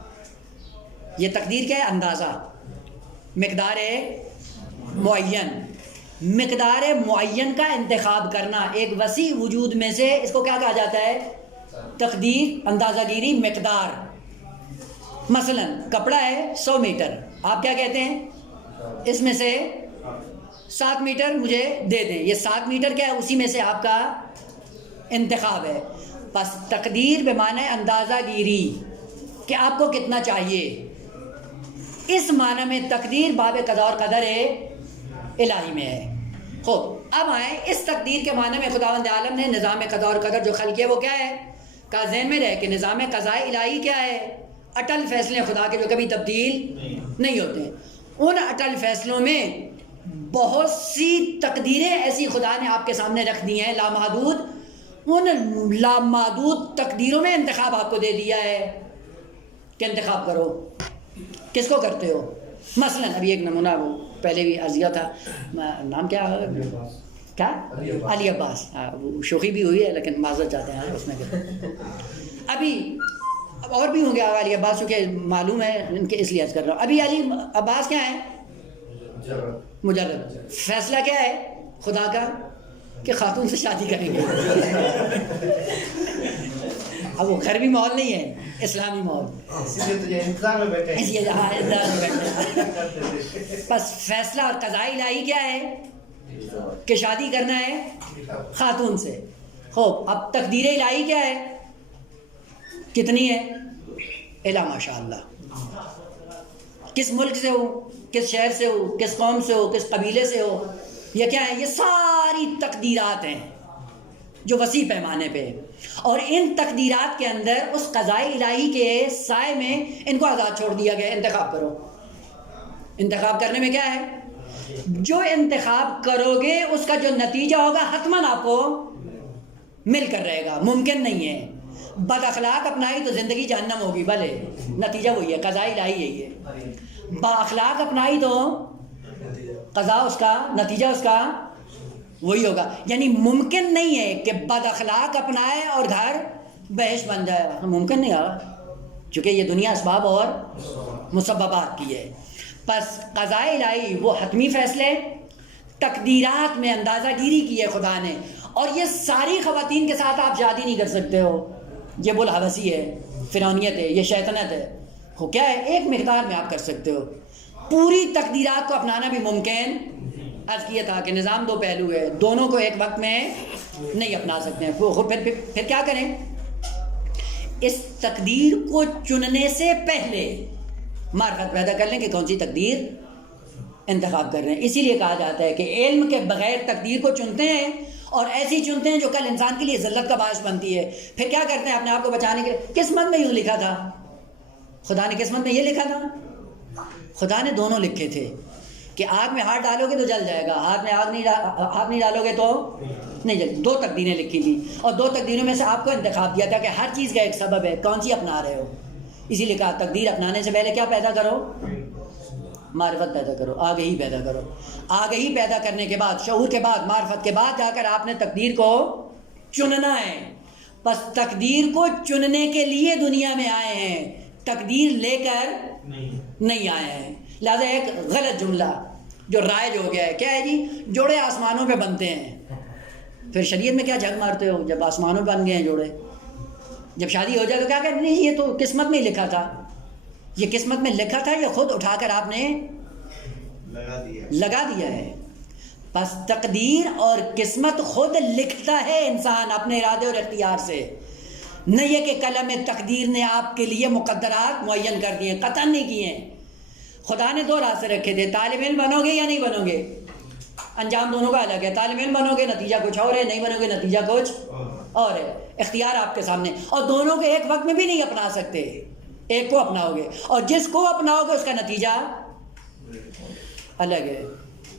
یہ تقدیر کیا ہے؟ اندازہ. مقدار معین، مقدار معین کا انتخاب کرنا ایک وسیع وجود میں سے، اس کو کیا کہا جاتا ہے؟ تقدیر، اندازہ گیری، مقدار. مثلا کپڑا ہے 100 میٹر، آپ کیا کہتے ہیں؟ اس میں سے 7 میٹر مجھے دے دیں. یہ 7 میٹر کیا ہے؟ اسی میں سے آپ کا انتخاب ہے. بس تقدیر بمعنی اندازہ گیری کہ آپ کو کتنا چاہیے. اس معنی میں تقدیر باب قضا اور قدر الہی میں ہے. خوب اب آئیں اس تقدیر کے معنی میں خداوند عالم نے نظام قضا اور قدر جو خلق کیا وہ کیا ہے؟ کا ذہن میں رہے کہ نظام قضاء الہی کیا ہے؟ اٹل فیصلے خدا کے جو کبھی تبدیل نہیں ہوتے. ان اٹل فیصلوں میں بہت سی تقدیریں ایسی خدا نے آپ کے سامنے رکھ دی ہیں لامحدود. ان لامحدود تقدیروں میں انتخاب آپ کو دے دیا ہے کہ انتخاب کرو، کس کو کرتے ہو. مثلا ابھی ایک نمونہ وہ پہلے بھی عرضیہ تھا، نام کیا کیا علی عباس، وہ شوخی بھی ہوئی ہے لیکن معذرت چاہتے ہیں اس میں. ابھی اور بھی ہوں گے علی عباس چونکہ معلوم ہے ان کے، اس لیے عرض کر رہا ہوں. ابھی علی عباس کیا ہے؟ مجرد. فیصلہ کیا ہے خدا کا؟ کہ خاتون سے شادی کریں گے. اب وہ گھر بھی ماحول نہیں ہے، اسلامی ماحول، انتظار میں بیٹھے ہاں انتظار میں بیٹھے۔ بس فیصلہ اور قضاء الہی کیا ہے کہ شادی کرنا ہے خاتون سے۔ خوب، اب تقدیر الہی کیا ہے؟ کتنی ہے؟ الا ماشاء اللہ، کس ملک سے ہو، کس شہر سے ہو، کس قوم سے ہو، کس قبیلے سے ہو، یہ کیا ہے؟ یہ ساری تقدیرات ہیں جو وسیع پیمانے پہ، اور ان تقدیرات کے اندر اس قضاء الہی کے سائے میں ان کو آزاد چھوڑ دیا گیا۔ انتخاب کرو۔ انتخاب کرنے میں کیا ہے؟ جو انتخاب کرو گے اس کا جو نتیجہ ہوگا حتماً آپ کو مل کر رہے گا، ممکن نہیں ہے۔ بد اخلاق اپنائی تو زندگی جہنم ہوگی، بھلے نتیجہ وہی ہے، قضاء الہی یہی ہے۔ با اخلاق اپنائی تو قضاء اس کا، نتیجہ اس کا وہی ہوگا۔ یعنی ممکن نہیں ہے کہ بد اخلاق اپنائے اور گھر بہشت بن جائے، ممکن نہیں ہے، چونکہ یہ دنیا اسباب اور مسببات کی ہے۔ پس قضاء الہی وہ حتمی فیصلے، تقدیرات میں اندازہ گیری کی ہے خدا نے، اور یہ ساری خواتین کے ساتھ آپ شادی نہیں کر سکتے ہو، یہ بلحوثی ہے، فرعونیت ہے، یہ شیطنت ہے۔ وہ کیا ہے؟ ایک مقدار میں آپ کر سکتے ہو، پوری تقدیرات کو اپنانا بھی ممکن، عرض کیا تھا کہ نظام دو پہلو ہے، دونوں کو ایک وقت میں نہیں اپنا سکتے ہیں۔ پھر کیا کریں؟ اس تقدیر کو چننے سے پہلے معرفت پیدا کر لیں کہ کون سی تقدیر انتخاب کر رہے ہیں۔ اسی لیے کہا جاتا ہے کہ علم کے بغیر تقدیر کو چنتے ہیں، اور ایسی چنتے ہیں جو کل انسان کے لیے ذلت کا باعث بنتی ہے۔ پھر کیا کرتے ہیں اپنے آپ کو بچانے کے لیے؟ قسمت میں یوں لکھا تھا، خدا نے قسمت میں یہ لکھا تھا، خدا نے دونوں لکھے تھے کہ آگ میں ہاتھ ڈالو گے تو جل جائے گا، ہاتھ میں ہاتھ نہیں ڈالو گے تو نہیں جل۔ دو تقدیریں لکھی تھی، اور دو تقدیروں میں سے آپ کو انتخاب دیا تھا کہ ہر چیز کا ایک سبب ہے، کون سی اپنا رہے ہو۔ اسی لیے کہا تقدیر اپنانے سے پہلے کیا پیدا کرو؟ معرفت پیدا کرو، آگہی پیدا کرو۔ آگہی پیدا کرنے کے بعد، شعور کے بعد، معرفت کے بعد جا کر آپ نے تقدیر کو چننا ہے۔ بس تقدیر کو چننے کے لیے دنیا میں آئے ہیں، تقدیر لے کر نہیں آئے ہیں۔ لہذا ایک غلط جملہ جو رائج ہو گیا ہے، کیا ہے جی؟ جوڑے آسمانوں پہ بنتے ہیں۔ پھر شریعت میں کیا جھگ مارتے ہو؟ جب آسمانوں پہ بن گئے ہیں جوڑے، جب شادی ہو جائے تو کیا کہتے ہیں؟ نہیں یہ تو قسمت میں ہی لکھا تھا، یہ قسمت میں لکھا تھا، یہ خود اٹھا کر آپ نے لگا دیا ہے۔ بس تقدیر اور قسمت خود لکھتا ہے انسان اپنے ارادے اور اختیار سے، نہ یہ کہ قلم تقدیر نے آپ کے لیے مقدرات معین کر دیے، قطعاً نہیں کیے ہیں۔ خدا نے دو راستے رکھے تھے، طالب علم بنو گے یا نہیں بنو گے، انجام دونوں کا الگ ہے۔ طالب علم بنو گے نتیجہ کچھ اور ہے، نہیں بنو گے نتیجہ کچھ اور ہے۔ اختیار آپ کے سامنے، اور دونوں کو ایک وقت میں بھی نہیں اپنا سکتے، ایک کو اپناؤ گے اور جس کو اپناؤ گے اس کا نتیجہ الگ ہے۔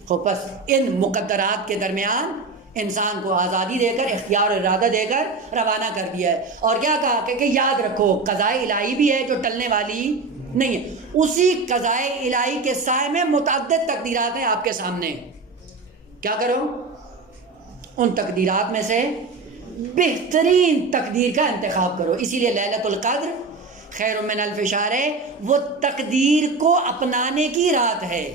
تو بس ان مقدرات کے درمیان انسان کو آزادی دے کر، اختیار اور ارادہ دے کر روانہ کر دیا ہے، اور کیا کہا کہ یاد رکھو قضاء الہی بھی ہے جو ٹلنے والی نہیں ہے۔ اسی قضاء الہی کے سائے میں متعدد تقدیرات ہیں آپ کے سامنے، کیا کرو؟ ان تقدیرات میں سے بہترین تقدیر کا انتخاب کرو۔ اسی لیے لیلۃ القدر خیر من الف شہر ہے، وہ تقدیر کو اپنانے کی رات ہے،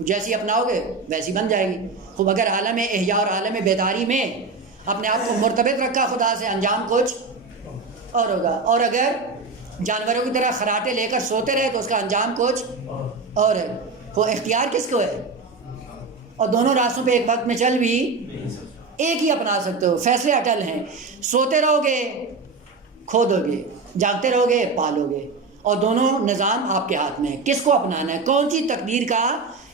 جیسی اپناؤ گے ویسی بن جائے گی۔ خوب اگر عالم احیاء اور عالم بیداری میں اپنے آپ کو مرتبط رکھا خدا سے، انجام کچھ اور ہوگا، اور اگر جانوروں کی طرح خراٹے لے کر سوتے رہے تو اس کا انجام کچھ اور ہے۔ وہ اختیار کس کو ہے؟ اور دونوں راستوں پہ ایک وقت میں چل بھی ایک ہی اپنا سکتے ہو، فیصلے اٹل ہیں۔ سوتے رہو گے کھودو گے، جاگتے رہو گے پالو گے، اور دونوں نظام آپ کے ہاتھ میں ہے، کس کو اپنانا ہے، کون سی تقدیر کا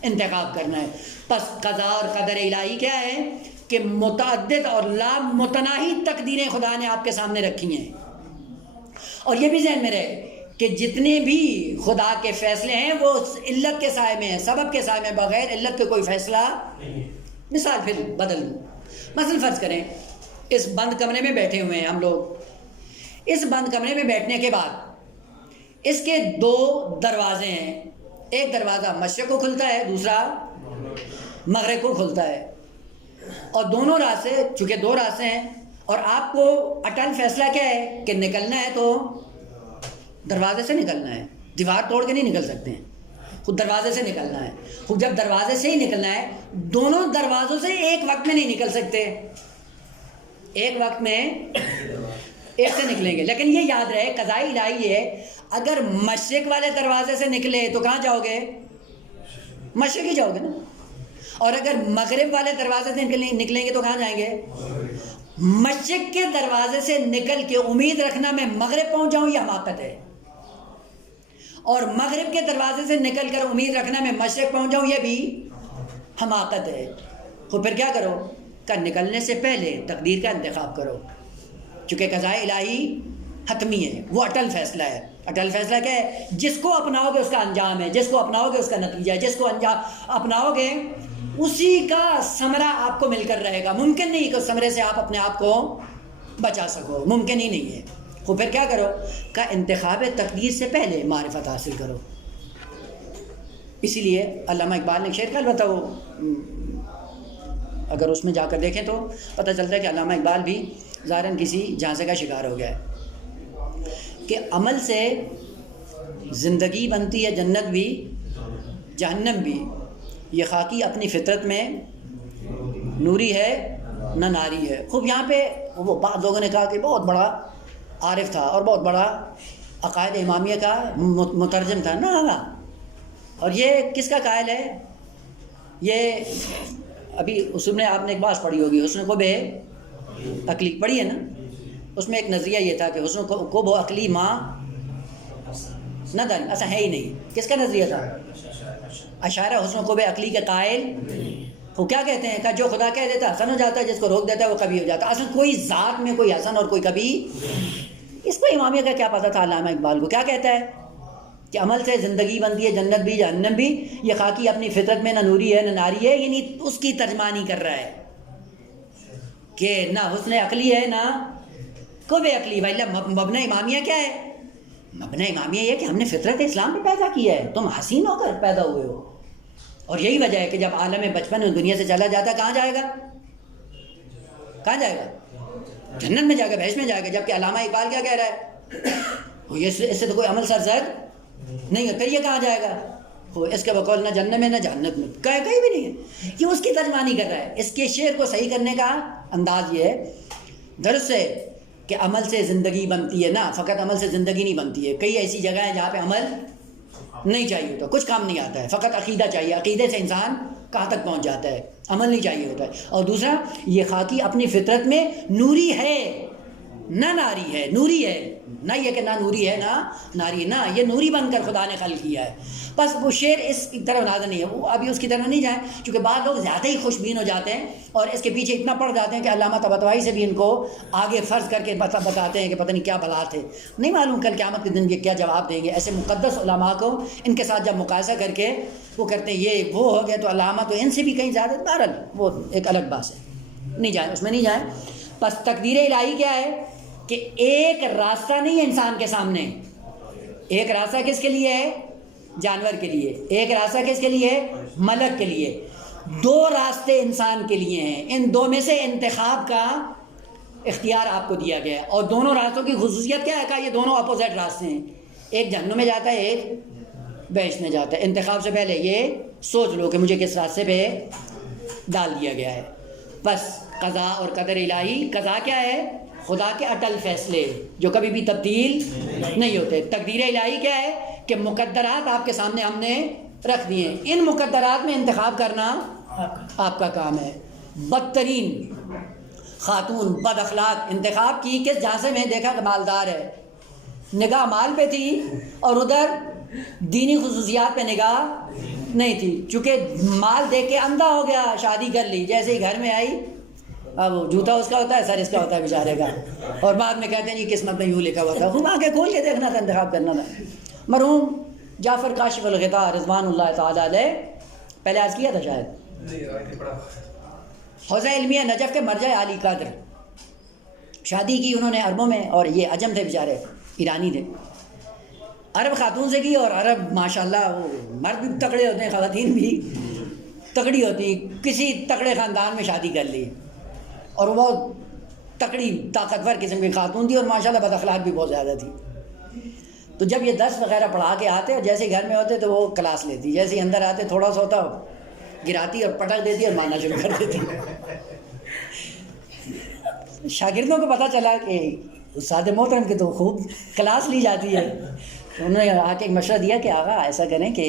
انتخاب کرنا ہے۔ پس قضاء اور قدر الہی کیا ہے کہ متعدد اور لا متناہی تقدیریں خدا نے آپ کے سامنے رکھی ہیں، اور یہ بھی ذہن میں رہے کہ جتنے بھی خدا کے فیصلے ہیں وہ علت کے سائے میں ہیں، سبب کے سائے میں، بغیر علت کے کوئی فیصلہ نہیں۔ مثال پھر بدل دوں، مثلا فرض کریں اس بند کمرے میں بیٹھے ہوئے ہیں ہم لوگ، اس بند کمرے میں بیٹھنے کے بعد اس کے دو دروازے ہیں، ایک دروازہ مشرق کو کھلتا ہے، دوسرا مغرب کو کھلتا ہے، اور دونوں راستے، چونکہ دو راستے ہیں، اور آپ کو اٹل فیصلہ کیا ہے کہ نکلنا ہے تو دروازے سے نکلنا ہے، دیوار توڑ کے نہیں نکل سکتے ہیں، خود دروازے سے نکلنا ہے۔ خود جب دروازے سے ہی نکلنا ہے، دونوں دروازوں سے ایک وقت میں نہیں نکل سکتے، ایک وقت میں ایک سے نکلیں گے. لیکن یہ یاد رہے قضاء الہی ہے اگر مشرق والے دروازے سے نکلے تو کہاں جاؤ گے؟ مشرق ہی جاؤ گے نا. اور اگر مغرب والے دروازے سے نکلیں گے تو کہاں جائیں گے؟ مشرق کے دروازے سے نکل کے امید رکھنا میں مغرب پہنچ جاؤں یہ حماقت ہے، اور مغرب کے دروازے سے نکل کر امید رکھنا میں مشرق پہنچ جاؤں یہ بھی حماقت ہے. تو پھر کیا کرو کہ نکلنے سے پہلے تقدیر کا انتخاب کرو، چونکہ قضاء الہی حتمی ہے، وہ اٹل فیصلہ ہے. اٹل فیصلہ کیا ہے؟ جس کو اپناؤ گے اس کا انجام ہے، جس کو اپناؤ گے اس کا نتیجہ ہے، جس کو اپناؤ گے اسی کا ثمرہ آپ کو مل کر رہے گا. ممکن نہیں کہ اس ثمرے سے آپ اپنے آپ کو بچا سکو، ممکن ہی نہیں ہے. تو پھر کیا کرو کہ انتخاب تقدیر سے پہلے معرفت حاصل کرو. اسی لیے علامہ اقبال نے شعر کا البتہ وہ اگر اس میں جا کر دیکھیں تو پتہ چلتا ہے کہ علامہ اقبال بھی ظاہراً کسی جھانسے کا شکار ہو گیا ہے کہ عمل سے زندگی بنتی ہے جنت بھی جہنم بھی، یہ خاکی اپنی فطرت میں نوری ہے نہ ناری ہے. خوب یہاں پہ وہ بعض لوگوں نے کہا کہ بہت بڑا عارف تھا اور بہت بڑا عقائد امامیہ کا مترجم تھا. نا اور یہ کس کا قائل ہے؟ یہ ابھی اصول میں آپ نے ایک بات پڑھی ہوگی، حسن کو بے عقلی پڑھی ہے نا. اس میں ایک نظریہ یہ تھا کہ حسن کو بے عقلی ماں نہ دن ایسا ہے ہی نہیں. کس کا نظریہ تھا؟ اشاعرہ حسن کو بے عقلی کے قائل. وہ کیا کہتے ہیں کہ جو خدا کہہ دیتا ہے حسن ہو جاتا ہے، جس کو روک دیتا ہے وہ کبھی ہو جاتا ہے. اصل کوئی ذات میں کوئی حسن اور کوئی کبھی. اس کو امامیہ کا کیا پتہ تھا علامہ اقبال کو؟ کیا کہتا ہے کہ عمل سے زندگی بنتی ہے جنت بھی جہنم بھی، یہ خاکی اپنی فطرت میں نہ نوری ہے نہ ناری ہے. یعنی اس کی ترجمانی کر رہا ہے کہ نہ حسن عقلی ہے نہ کو بے عقلی. بھائی مبنی امامیہ کیا ہے؟ مبنی امامیہ یہ کہ ہم نے فطرت اسلام میں پیدا کیا ہے، تم حسین ہو کر پیدا ہوئے ہو. اور یہی وجہ ہے کہ جب عالم بچپن اس دنیا سے چلا جاتا کہاں جائے گا؟ کہاں جائے گا؟ جنت میں جائے گا، بہشت میں جائے گا. جبکہ علامہ اقبال کیا کہہ رہا ہے؟ اس سے تو کوئی عمل سرزد نہیں ہوتا. یہ کہاں جائے گا؟ اس کے بقول نہ جنت میں نہ جہنت میں، کہیں بھی نہیں ہے. یہ اس کی ترجمانی کر رہا ہے. اس کے شعر کو صحیح کرنے کا انداز یہ ہے درست ہے کہ عمل سے زندگی بنتی ہے. نا فقط عمل سے زندگی نہیں بنتی ہے، کئی ایسی جگہ ہیں جہاں پہ عمل نہیں چاہیے ہوتا، کچھ کام نہیں آتا ہے، فقط عقیدہ چاہیے. عقیدے سے انسان کہاں تک پہنچ جاتا ہے، عمل نہیں چاہیے ہوتا ہے. اور دوسرا یہ خاکی اپنی فطرت میں نوری ہے نہ ناری ہے. نوری ہے نہ یہ کہ نہ نوری ہے نہ ناری، نہ یہ نوری بن کر خدا نے خلق کیا ہے. بس وہ شعر اس کی طرف نازل نہیں ہے، وہ ابھی اس کی طرف نہیں جائیں چونکہ بعض لوگ زیادہ ہی خوش بین ہو جاتے ہیں اور اس کے پیچھے اتنا پڑ جاتے ہیں کہ علامہ طباطبائی سے بھی ان کو آگے فرض کر کے بتاتے ہیں کہ پتہ نہیں کیا بلات ہے. نہیں معلوم کل قیامت کے دن یہ کیا جواب دیں گے. ایسے مقدس علماء کو ان کے ساتھ جب مقایسہ کر کے وہ کرتے ہیں یہ وہ ہو گئے تو علامہ تو ان سے بھی کہیں زیادہ. بہرحال وہ ایک الگ بات ہے، نہیں جائیں اس میں نہیں جائیں. بس تقدیر الہی کیا ہے کہ ایک راستہ نہیں ہے انسان کے سامنے. ایک راستہ کس کے لیے ہے؟ جانور کے لیے. ایک راستہ کس کے لیے؟ ملک کے لیے. دو راستے انسان کے لیے ہیں، ان دو میں سے انتخاب کا اختیار آپ کو دیا گیا ہے. اور دونوں راستوں کی خصوصیت کیا ہے کہ یہ دونوں اپوزٹ راستے ہیں. ایک جہنم میں جاتا ہے، ایک بہشت میں جاتا ہے. انتخاب سے پہلے یہ سوچ لو کہ مجھے کس راستے پہ ڈال دیا گیا ہے. بس قضاء اور قدر الہی. قضاء کیا ہے؟ خدا کے اٹل فیصلے جو کبھی بھی تبدیل نہیں ہوتے. تقدیر الہی کیا ہے کہ مقدرات آپ کے سامنے ہم نے رکھ دیے ہیں، ان مقدرات میں انتخاب کرنا آپ کا کام ہے. بدترین خاتون بد اخلاق انتخاب کی کس جھانسے میں؟ دیکھا کہ مالدار ہے، نگاہ مال پہ تھی اور ادھر دینی خصوصیات پہ نگاہ نہیں تھی. چونکہ مال دیکھ کے اندھا ہو گیا، شادی کر لی. جیسے ہی گھر میں آئی اب جوتا اس کا ہوتا ہے، سر اس کا ہوتا ہے بیچارے کا، اور بعد میں کہتے ہیں جی قسمت میں یوں لکھا ہوا تھا. خوب آنکھیں کھول کے دیکھنا تھا، انتخاب کرنا تھا. مرحوم جعفر کاشف الغطاء رضوان اللہ تعالیٰ علیہ، پہلے عرض کیا تھا شاید، حوزہ علمیہ نجف کے مرجع عالی قدر. شادی کی انہوں نے عربوں میں، اور یہ عجم تھے بیچارے، ایرانی تھے. عرب خاتون سے کی، اور عرب ماشاءاللہ وہ مرد بھی تکڑے ہوتے ہیں، خواتین بھی تکڑی ہوتی. کسی تکڑے خاندان میں شادی کر لی اور وہ بہت تکڑی طاقتور قسم کی خاتون تھی اور ماشاءاللہ بد اخلاق بھی بہت زیادہ تھی. تو جب یہ درس وغیرہ پڑھا کے آتے اور جیسے گھر میں ہوتے تو وہ کلاس لیتی، جیسے ہی اندر آتے تھوڑا سا ہوتا گراتی اور پٹک دیتی اور مارنا شروع کر دیتی. شاگردوں کو پتہ چلا کہ استاد محترم کی تو خوب کلاس لی جاتی ہے. تو انہوں نے آ کے ایک مشورہ دیا کہ آقا ایسا کریں کہ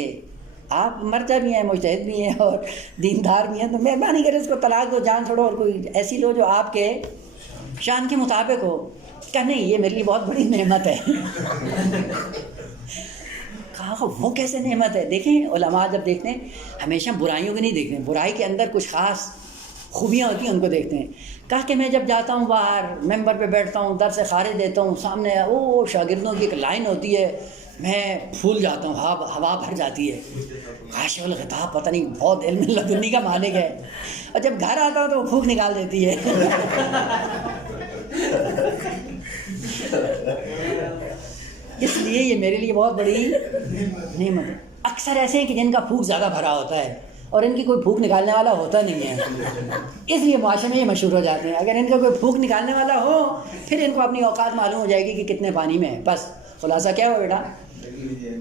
آپ مرجع بھی ہیں، مجتہد بھی ہیں اور دیندار بھی ہیں، تو مہربانی کریں اس کو طلاق دو، جان چھوڑو اور کوئی ایسی لو جو آپ کے شان کے مطابق ہو. کہا نہیں، یہ میرے لیے بہت بڑی نعمت ہے. کہا وہ کیسے نعمت ہے؟ دیکھیں علماء جب دیکھتے ہیں ہمیشہ برائیوں کو نہیں دیکھتے ہیں، برائی کے اندر کچھ خاص خوبیاں ہوتی ہیں ان کو دیکھتے ہیں. کہا کہ میں جب جاتا ہوں باہر ممبر پہ بیٹھتا ہوں، درس خارج دیتا ہوں، سامنے شاگردوں کی ایک لائن ہوتی ہے، میں پھول جاتا ہوں، ہوا بھر جاتی ہے. کاشف الغطاء پتہ نہیں بہت علم لدنی کا مالک ہے، اور جب گھر آتا ہوں تو وہ پھونک نکال دیتی ہے. اس لیے یہ میرے لیے بہت بڑی نعمت ہے. اکثر ایسے ہیں کہ جن کا پھونک زیادہ بھرا ہوتا ہے اور ان کی کوئی پھونک نکالنے والا ہوتا نہیں ہے، اس لیے معاشرے میں یہ مشہور ہو جاتے ہیں. اگر ان کا کوئی پھونک نکالنے والا ہو پھر ان کو اپنی اوقات معلوم ہو جائے گی کہ کتنے پانی میں ہے. بس خلاصہ کیا ہوا بیٹا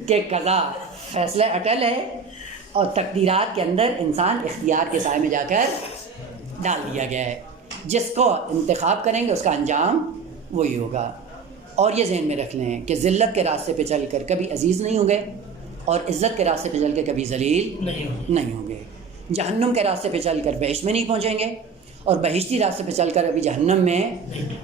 کہ قضا فیصلہ اٹل ہے اور تقدیرات کے اندر انسان اختیار کے سائے میں جا کر ڈال دیا گیا ہے. جس کو انتخاب کریں گے اس کا انجام وہی ہوگا. اور یہ ذہن میں رکھ لیں کہ ذلت کے راستے پہ چل کر کبھی عزیز نہیں ہوں گے اور عزت کے راستے پہ چل کے کبھی ذلیل نہیں ہوں گے. جہنم کے راستے پہ چل کر بہشت میں نہیں پہنچیں گے اور بہشتی راستے پہ چل کر ابھی جہنم میں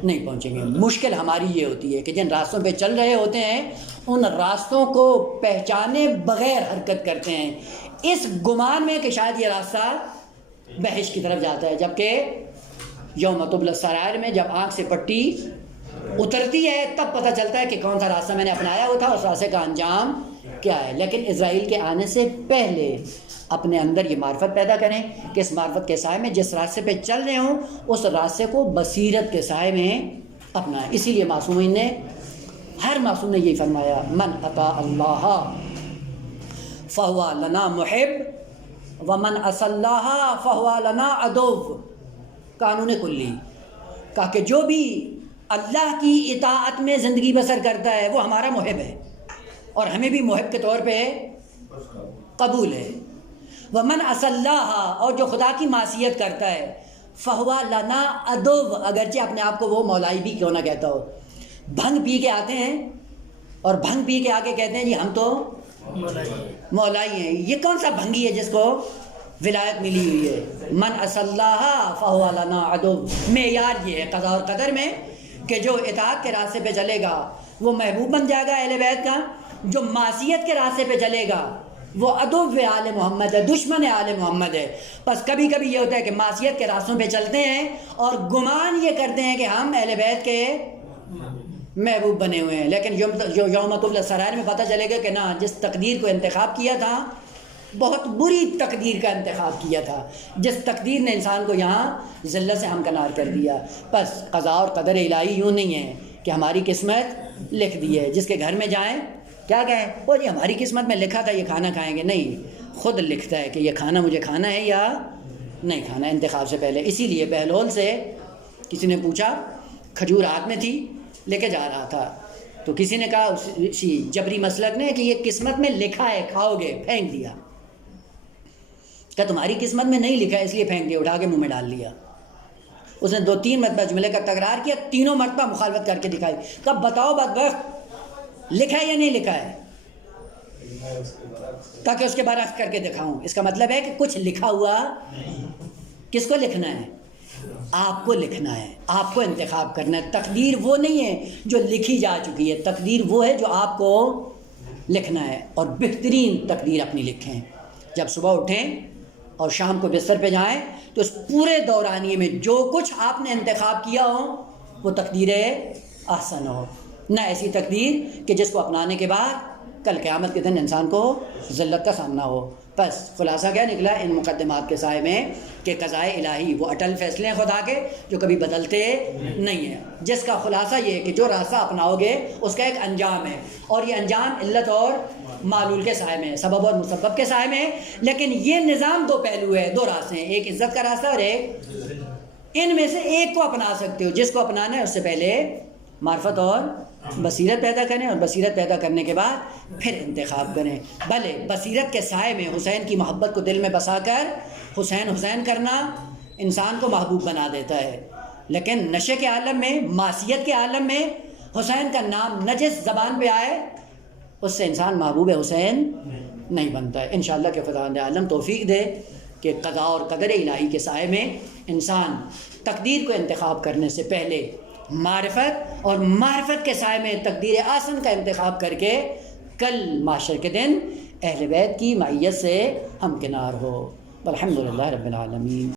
نہیں پہنچیں گے. مشکل ہماری یہ ہوتی ہے کہ جن راستوں پہ چل رہے ہوتے ہیں ان راستوں کو پہچانے بغیر حرکت کرتے ہیں اس گمان میں کہ شاید یہ راستہ بہشت کی طرف جاتا ہے، جبکہ یوم تبلی السرائر میں جب آنکھ سے پٹی اترتی ہے تب پتہ چلتا ہے کہ کون سا راستہ میں نے اپنایا ہوا تھا، اس راستے کا انجام کیا ہے. لیکن اسرائیل کے آنے سے پہلے اپنے اندر یہ معرفت پیدا کریں کہ اس معرفت کے سائے میں جس راستے پہ چل رہے ہوں اس راستے کو بصیرت کے سائے میں اپنائیں. اسی لیے معصومین نے ہر معصوم نے یہی فرمایا من اطاع اللہ فہو لنا محب ومن عصی اللہ فہو لنا عدو. قانون کلی کہا کہ جو بھی اللہ کی اطاعت میں زندگی بسر کرتا ہے وہ ہمارا محب ہے اور ہمیں بھی محب کے طور پہ قبول ہے. ومن عصی اللہ اور جو خدا کی معصیت کرتا ہے فہو لنا عدو، اگرچہ اپنے آپ کو وہ مولائی بھی کیوں نہ کہتا ہو. بھنگ پی کے آتے ہیں اور بھنگ پی کے آگے کہتے ہیں جی ہم تو مولائی ہیں. یہ کون سا بھنگی ہے جس کو ولایت ملی ہوئی ہے؟ من عصی اللہ فہو لنا عدو. معیار یہ ہے قضا اور قدر میں کہ جو اطاعت کے راستے پہ چلے گا وہ محبوب بن جائے گا اہل بیت کا، جو معصیت کے راستے پہ چلے گا وہ عدو آل محمد ہے، دشمن آل محمد ہے. بس کبھی کبھی یہ ہوتا ہے کہ معصیت کے راستوں پہ چلتے ہیں اور گمان یہ کرتے ہیں کہ ہم اہل بیت کے محبوب بنے ہوئے ہیں، لیکن جو یوم تبلی السرائر میں پتہ چلے گا کہ نہ، جس تقدیر کو انتخاب کیا تھا بہت بری تقدیر کا انتخاب کیا تھا، جس تقدیر نے انسان کو یہاں ذلت سے ہمکنار کر دیا. بس قضا اور قدر الہی یوں نہیں ہے کہ ہماری قسمت لکھ دی ہے، جس کے گھر میں جائیں کیا کہیں وہ جی ہماری قسمت میں لکھا تھا یہ کھانا کھائیں گے. نہیں، خود لکھتا ہے کہ یہ کھانا مجھے کھانا ہے یا نہیں کھانا انتخاب سے پہلے. اسی لیے بہلول سے کسی نے پوچھا، کھجور ہاتھ میں تھی لے کے جا رہا تھا، تو کسی نے کہا اسی جبری مسلک نے کہ یہ قسمت میں لکھا ہے کھاؤ گے، پھینک دیا. کہ تمہاری قسمت میں نہیں لکھا ہے اس لیے پھینک دیا، اٹھا کے منہ میں ڈال لیا. اس نے 2-3 مرتبہ جملے کا تکرار کیا، تینوں مرتبہ مخالفت کر کے دکھائی. کب بتاؤ بدبخت لکھا ہے یا نہیں لکھا ہے؟ تاکہ اس کے برعکس کر کے دکھاؤں. اس کا مطلب ہے کہ کچھ لکھا ہوا کس کو لکھنا ہے؟ آپ کو لکھنا ہے، آپ کو انتخاب کرنا ہے. تقدیر وہ نہیں ہے جو لکھی جا چکی ہے، تقدیر وہ ہے جو آپ کو لکھنا ہے. اور بہترین تقدیر اپنی لکھیں. جب صبح اٹھیں اور شام کو بستر پہ جائیں تو اس پورے دورانیے میں جو کچھ آپ نے انتخاب کیا ہو وہ تقدیر احسن ہو، نہ ایسی تقدیر کہ جس کو اپنانے کے بعد کل قیامت کے دن انسان کو ذلت کا سامنا ہو. بس خلاصہ کیا نکلا ان مقدمات کے سائے میں کہ قضائے الہی وہ اٹل فیصلے ہیں خدا کے جو کبھی بدلتے نہیں ہیں، جس کا خلاصہ یہ ہے کہ جو راستہ اپناؤ گے اس کا ایک انجام ہے، اور یہ انجام علت اور معلول کے سائے میں، سبب اور مسبب کے سائے میں. لیکن یہ نظام 2 پہلو ہے، 2 راستے ہیں، ایک عزت کا راستہ اور ایک ان میں سے ایک کو اپنا سکتے ہو. جس کو اپنانا ہے اس سے پہلے معرفت اور بصیرت پیدا کریں، اور بصیرت پیدا کرنے کے بعد پھر انتخاب کریں. بھلے بصیرت کے سائے میں حسین کی محبت کو دل میں بسا کر حسین حسین کرنا انسان کو محبوب بنا دیتا ہے، لیکن نشے کے عالم میں، معصیت کے عالم میں حسین کا نام نجس زبان پہ آئے اس سے انسان محبوب حسین نہیں بنتا ہے۔ انشاءاللہ کہ خداوند عالم توفیق دے کہ قضاء اور قدر الہی کے سائے میں انسان تقدیر کو انتخاب کرنے سے پہلے معرفت اور معرفت کے سائے میں تقدیر آسن کا انتخاب کر کے کل معاشر کے دن اہل بیت کی معیت سے ہمکنار ہو۔ والحمدللہ رب العالمین۔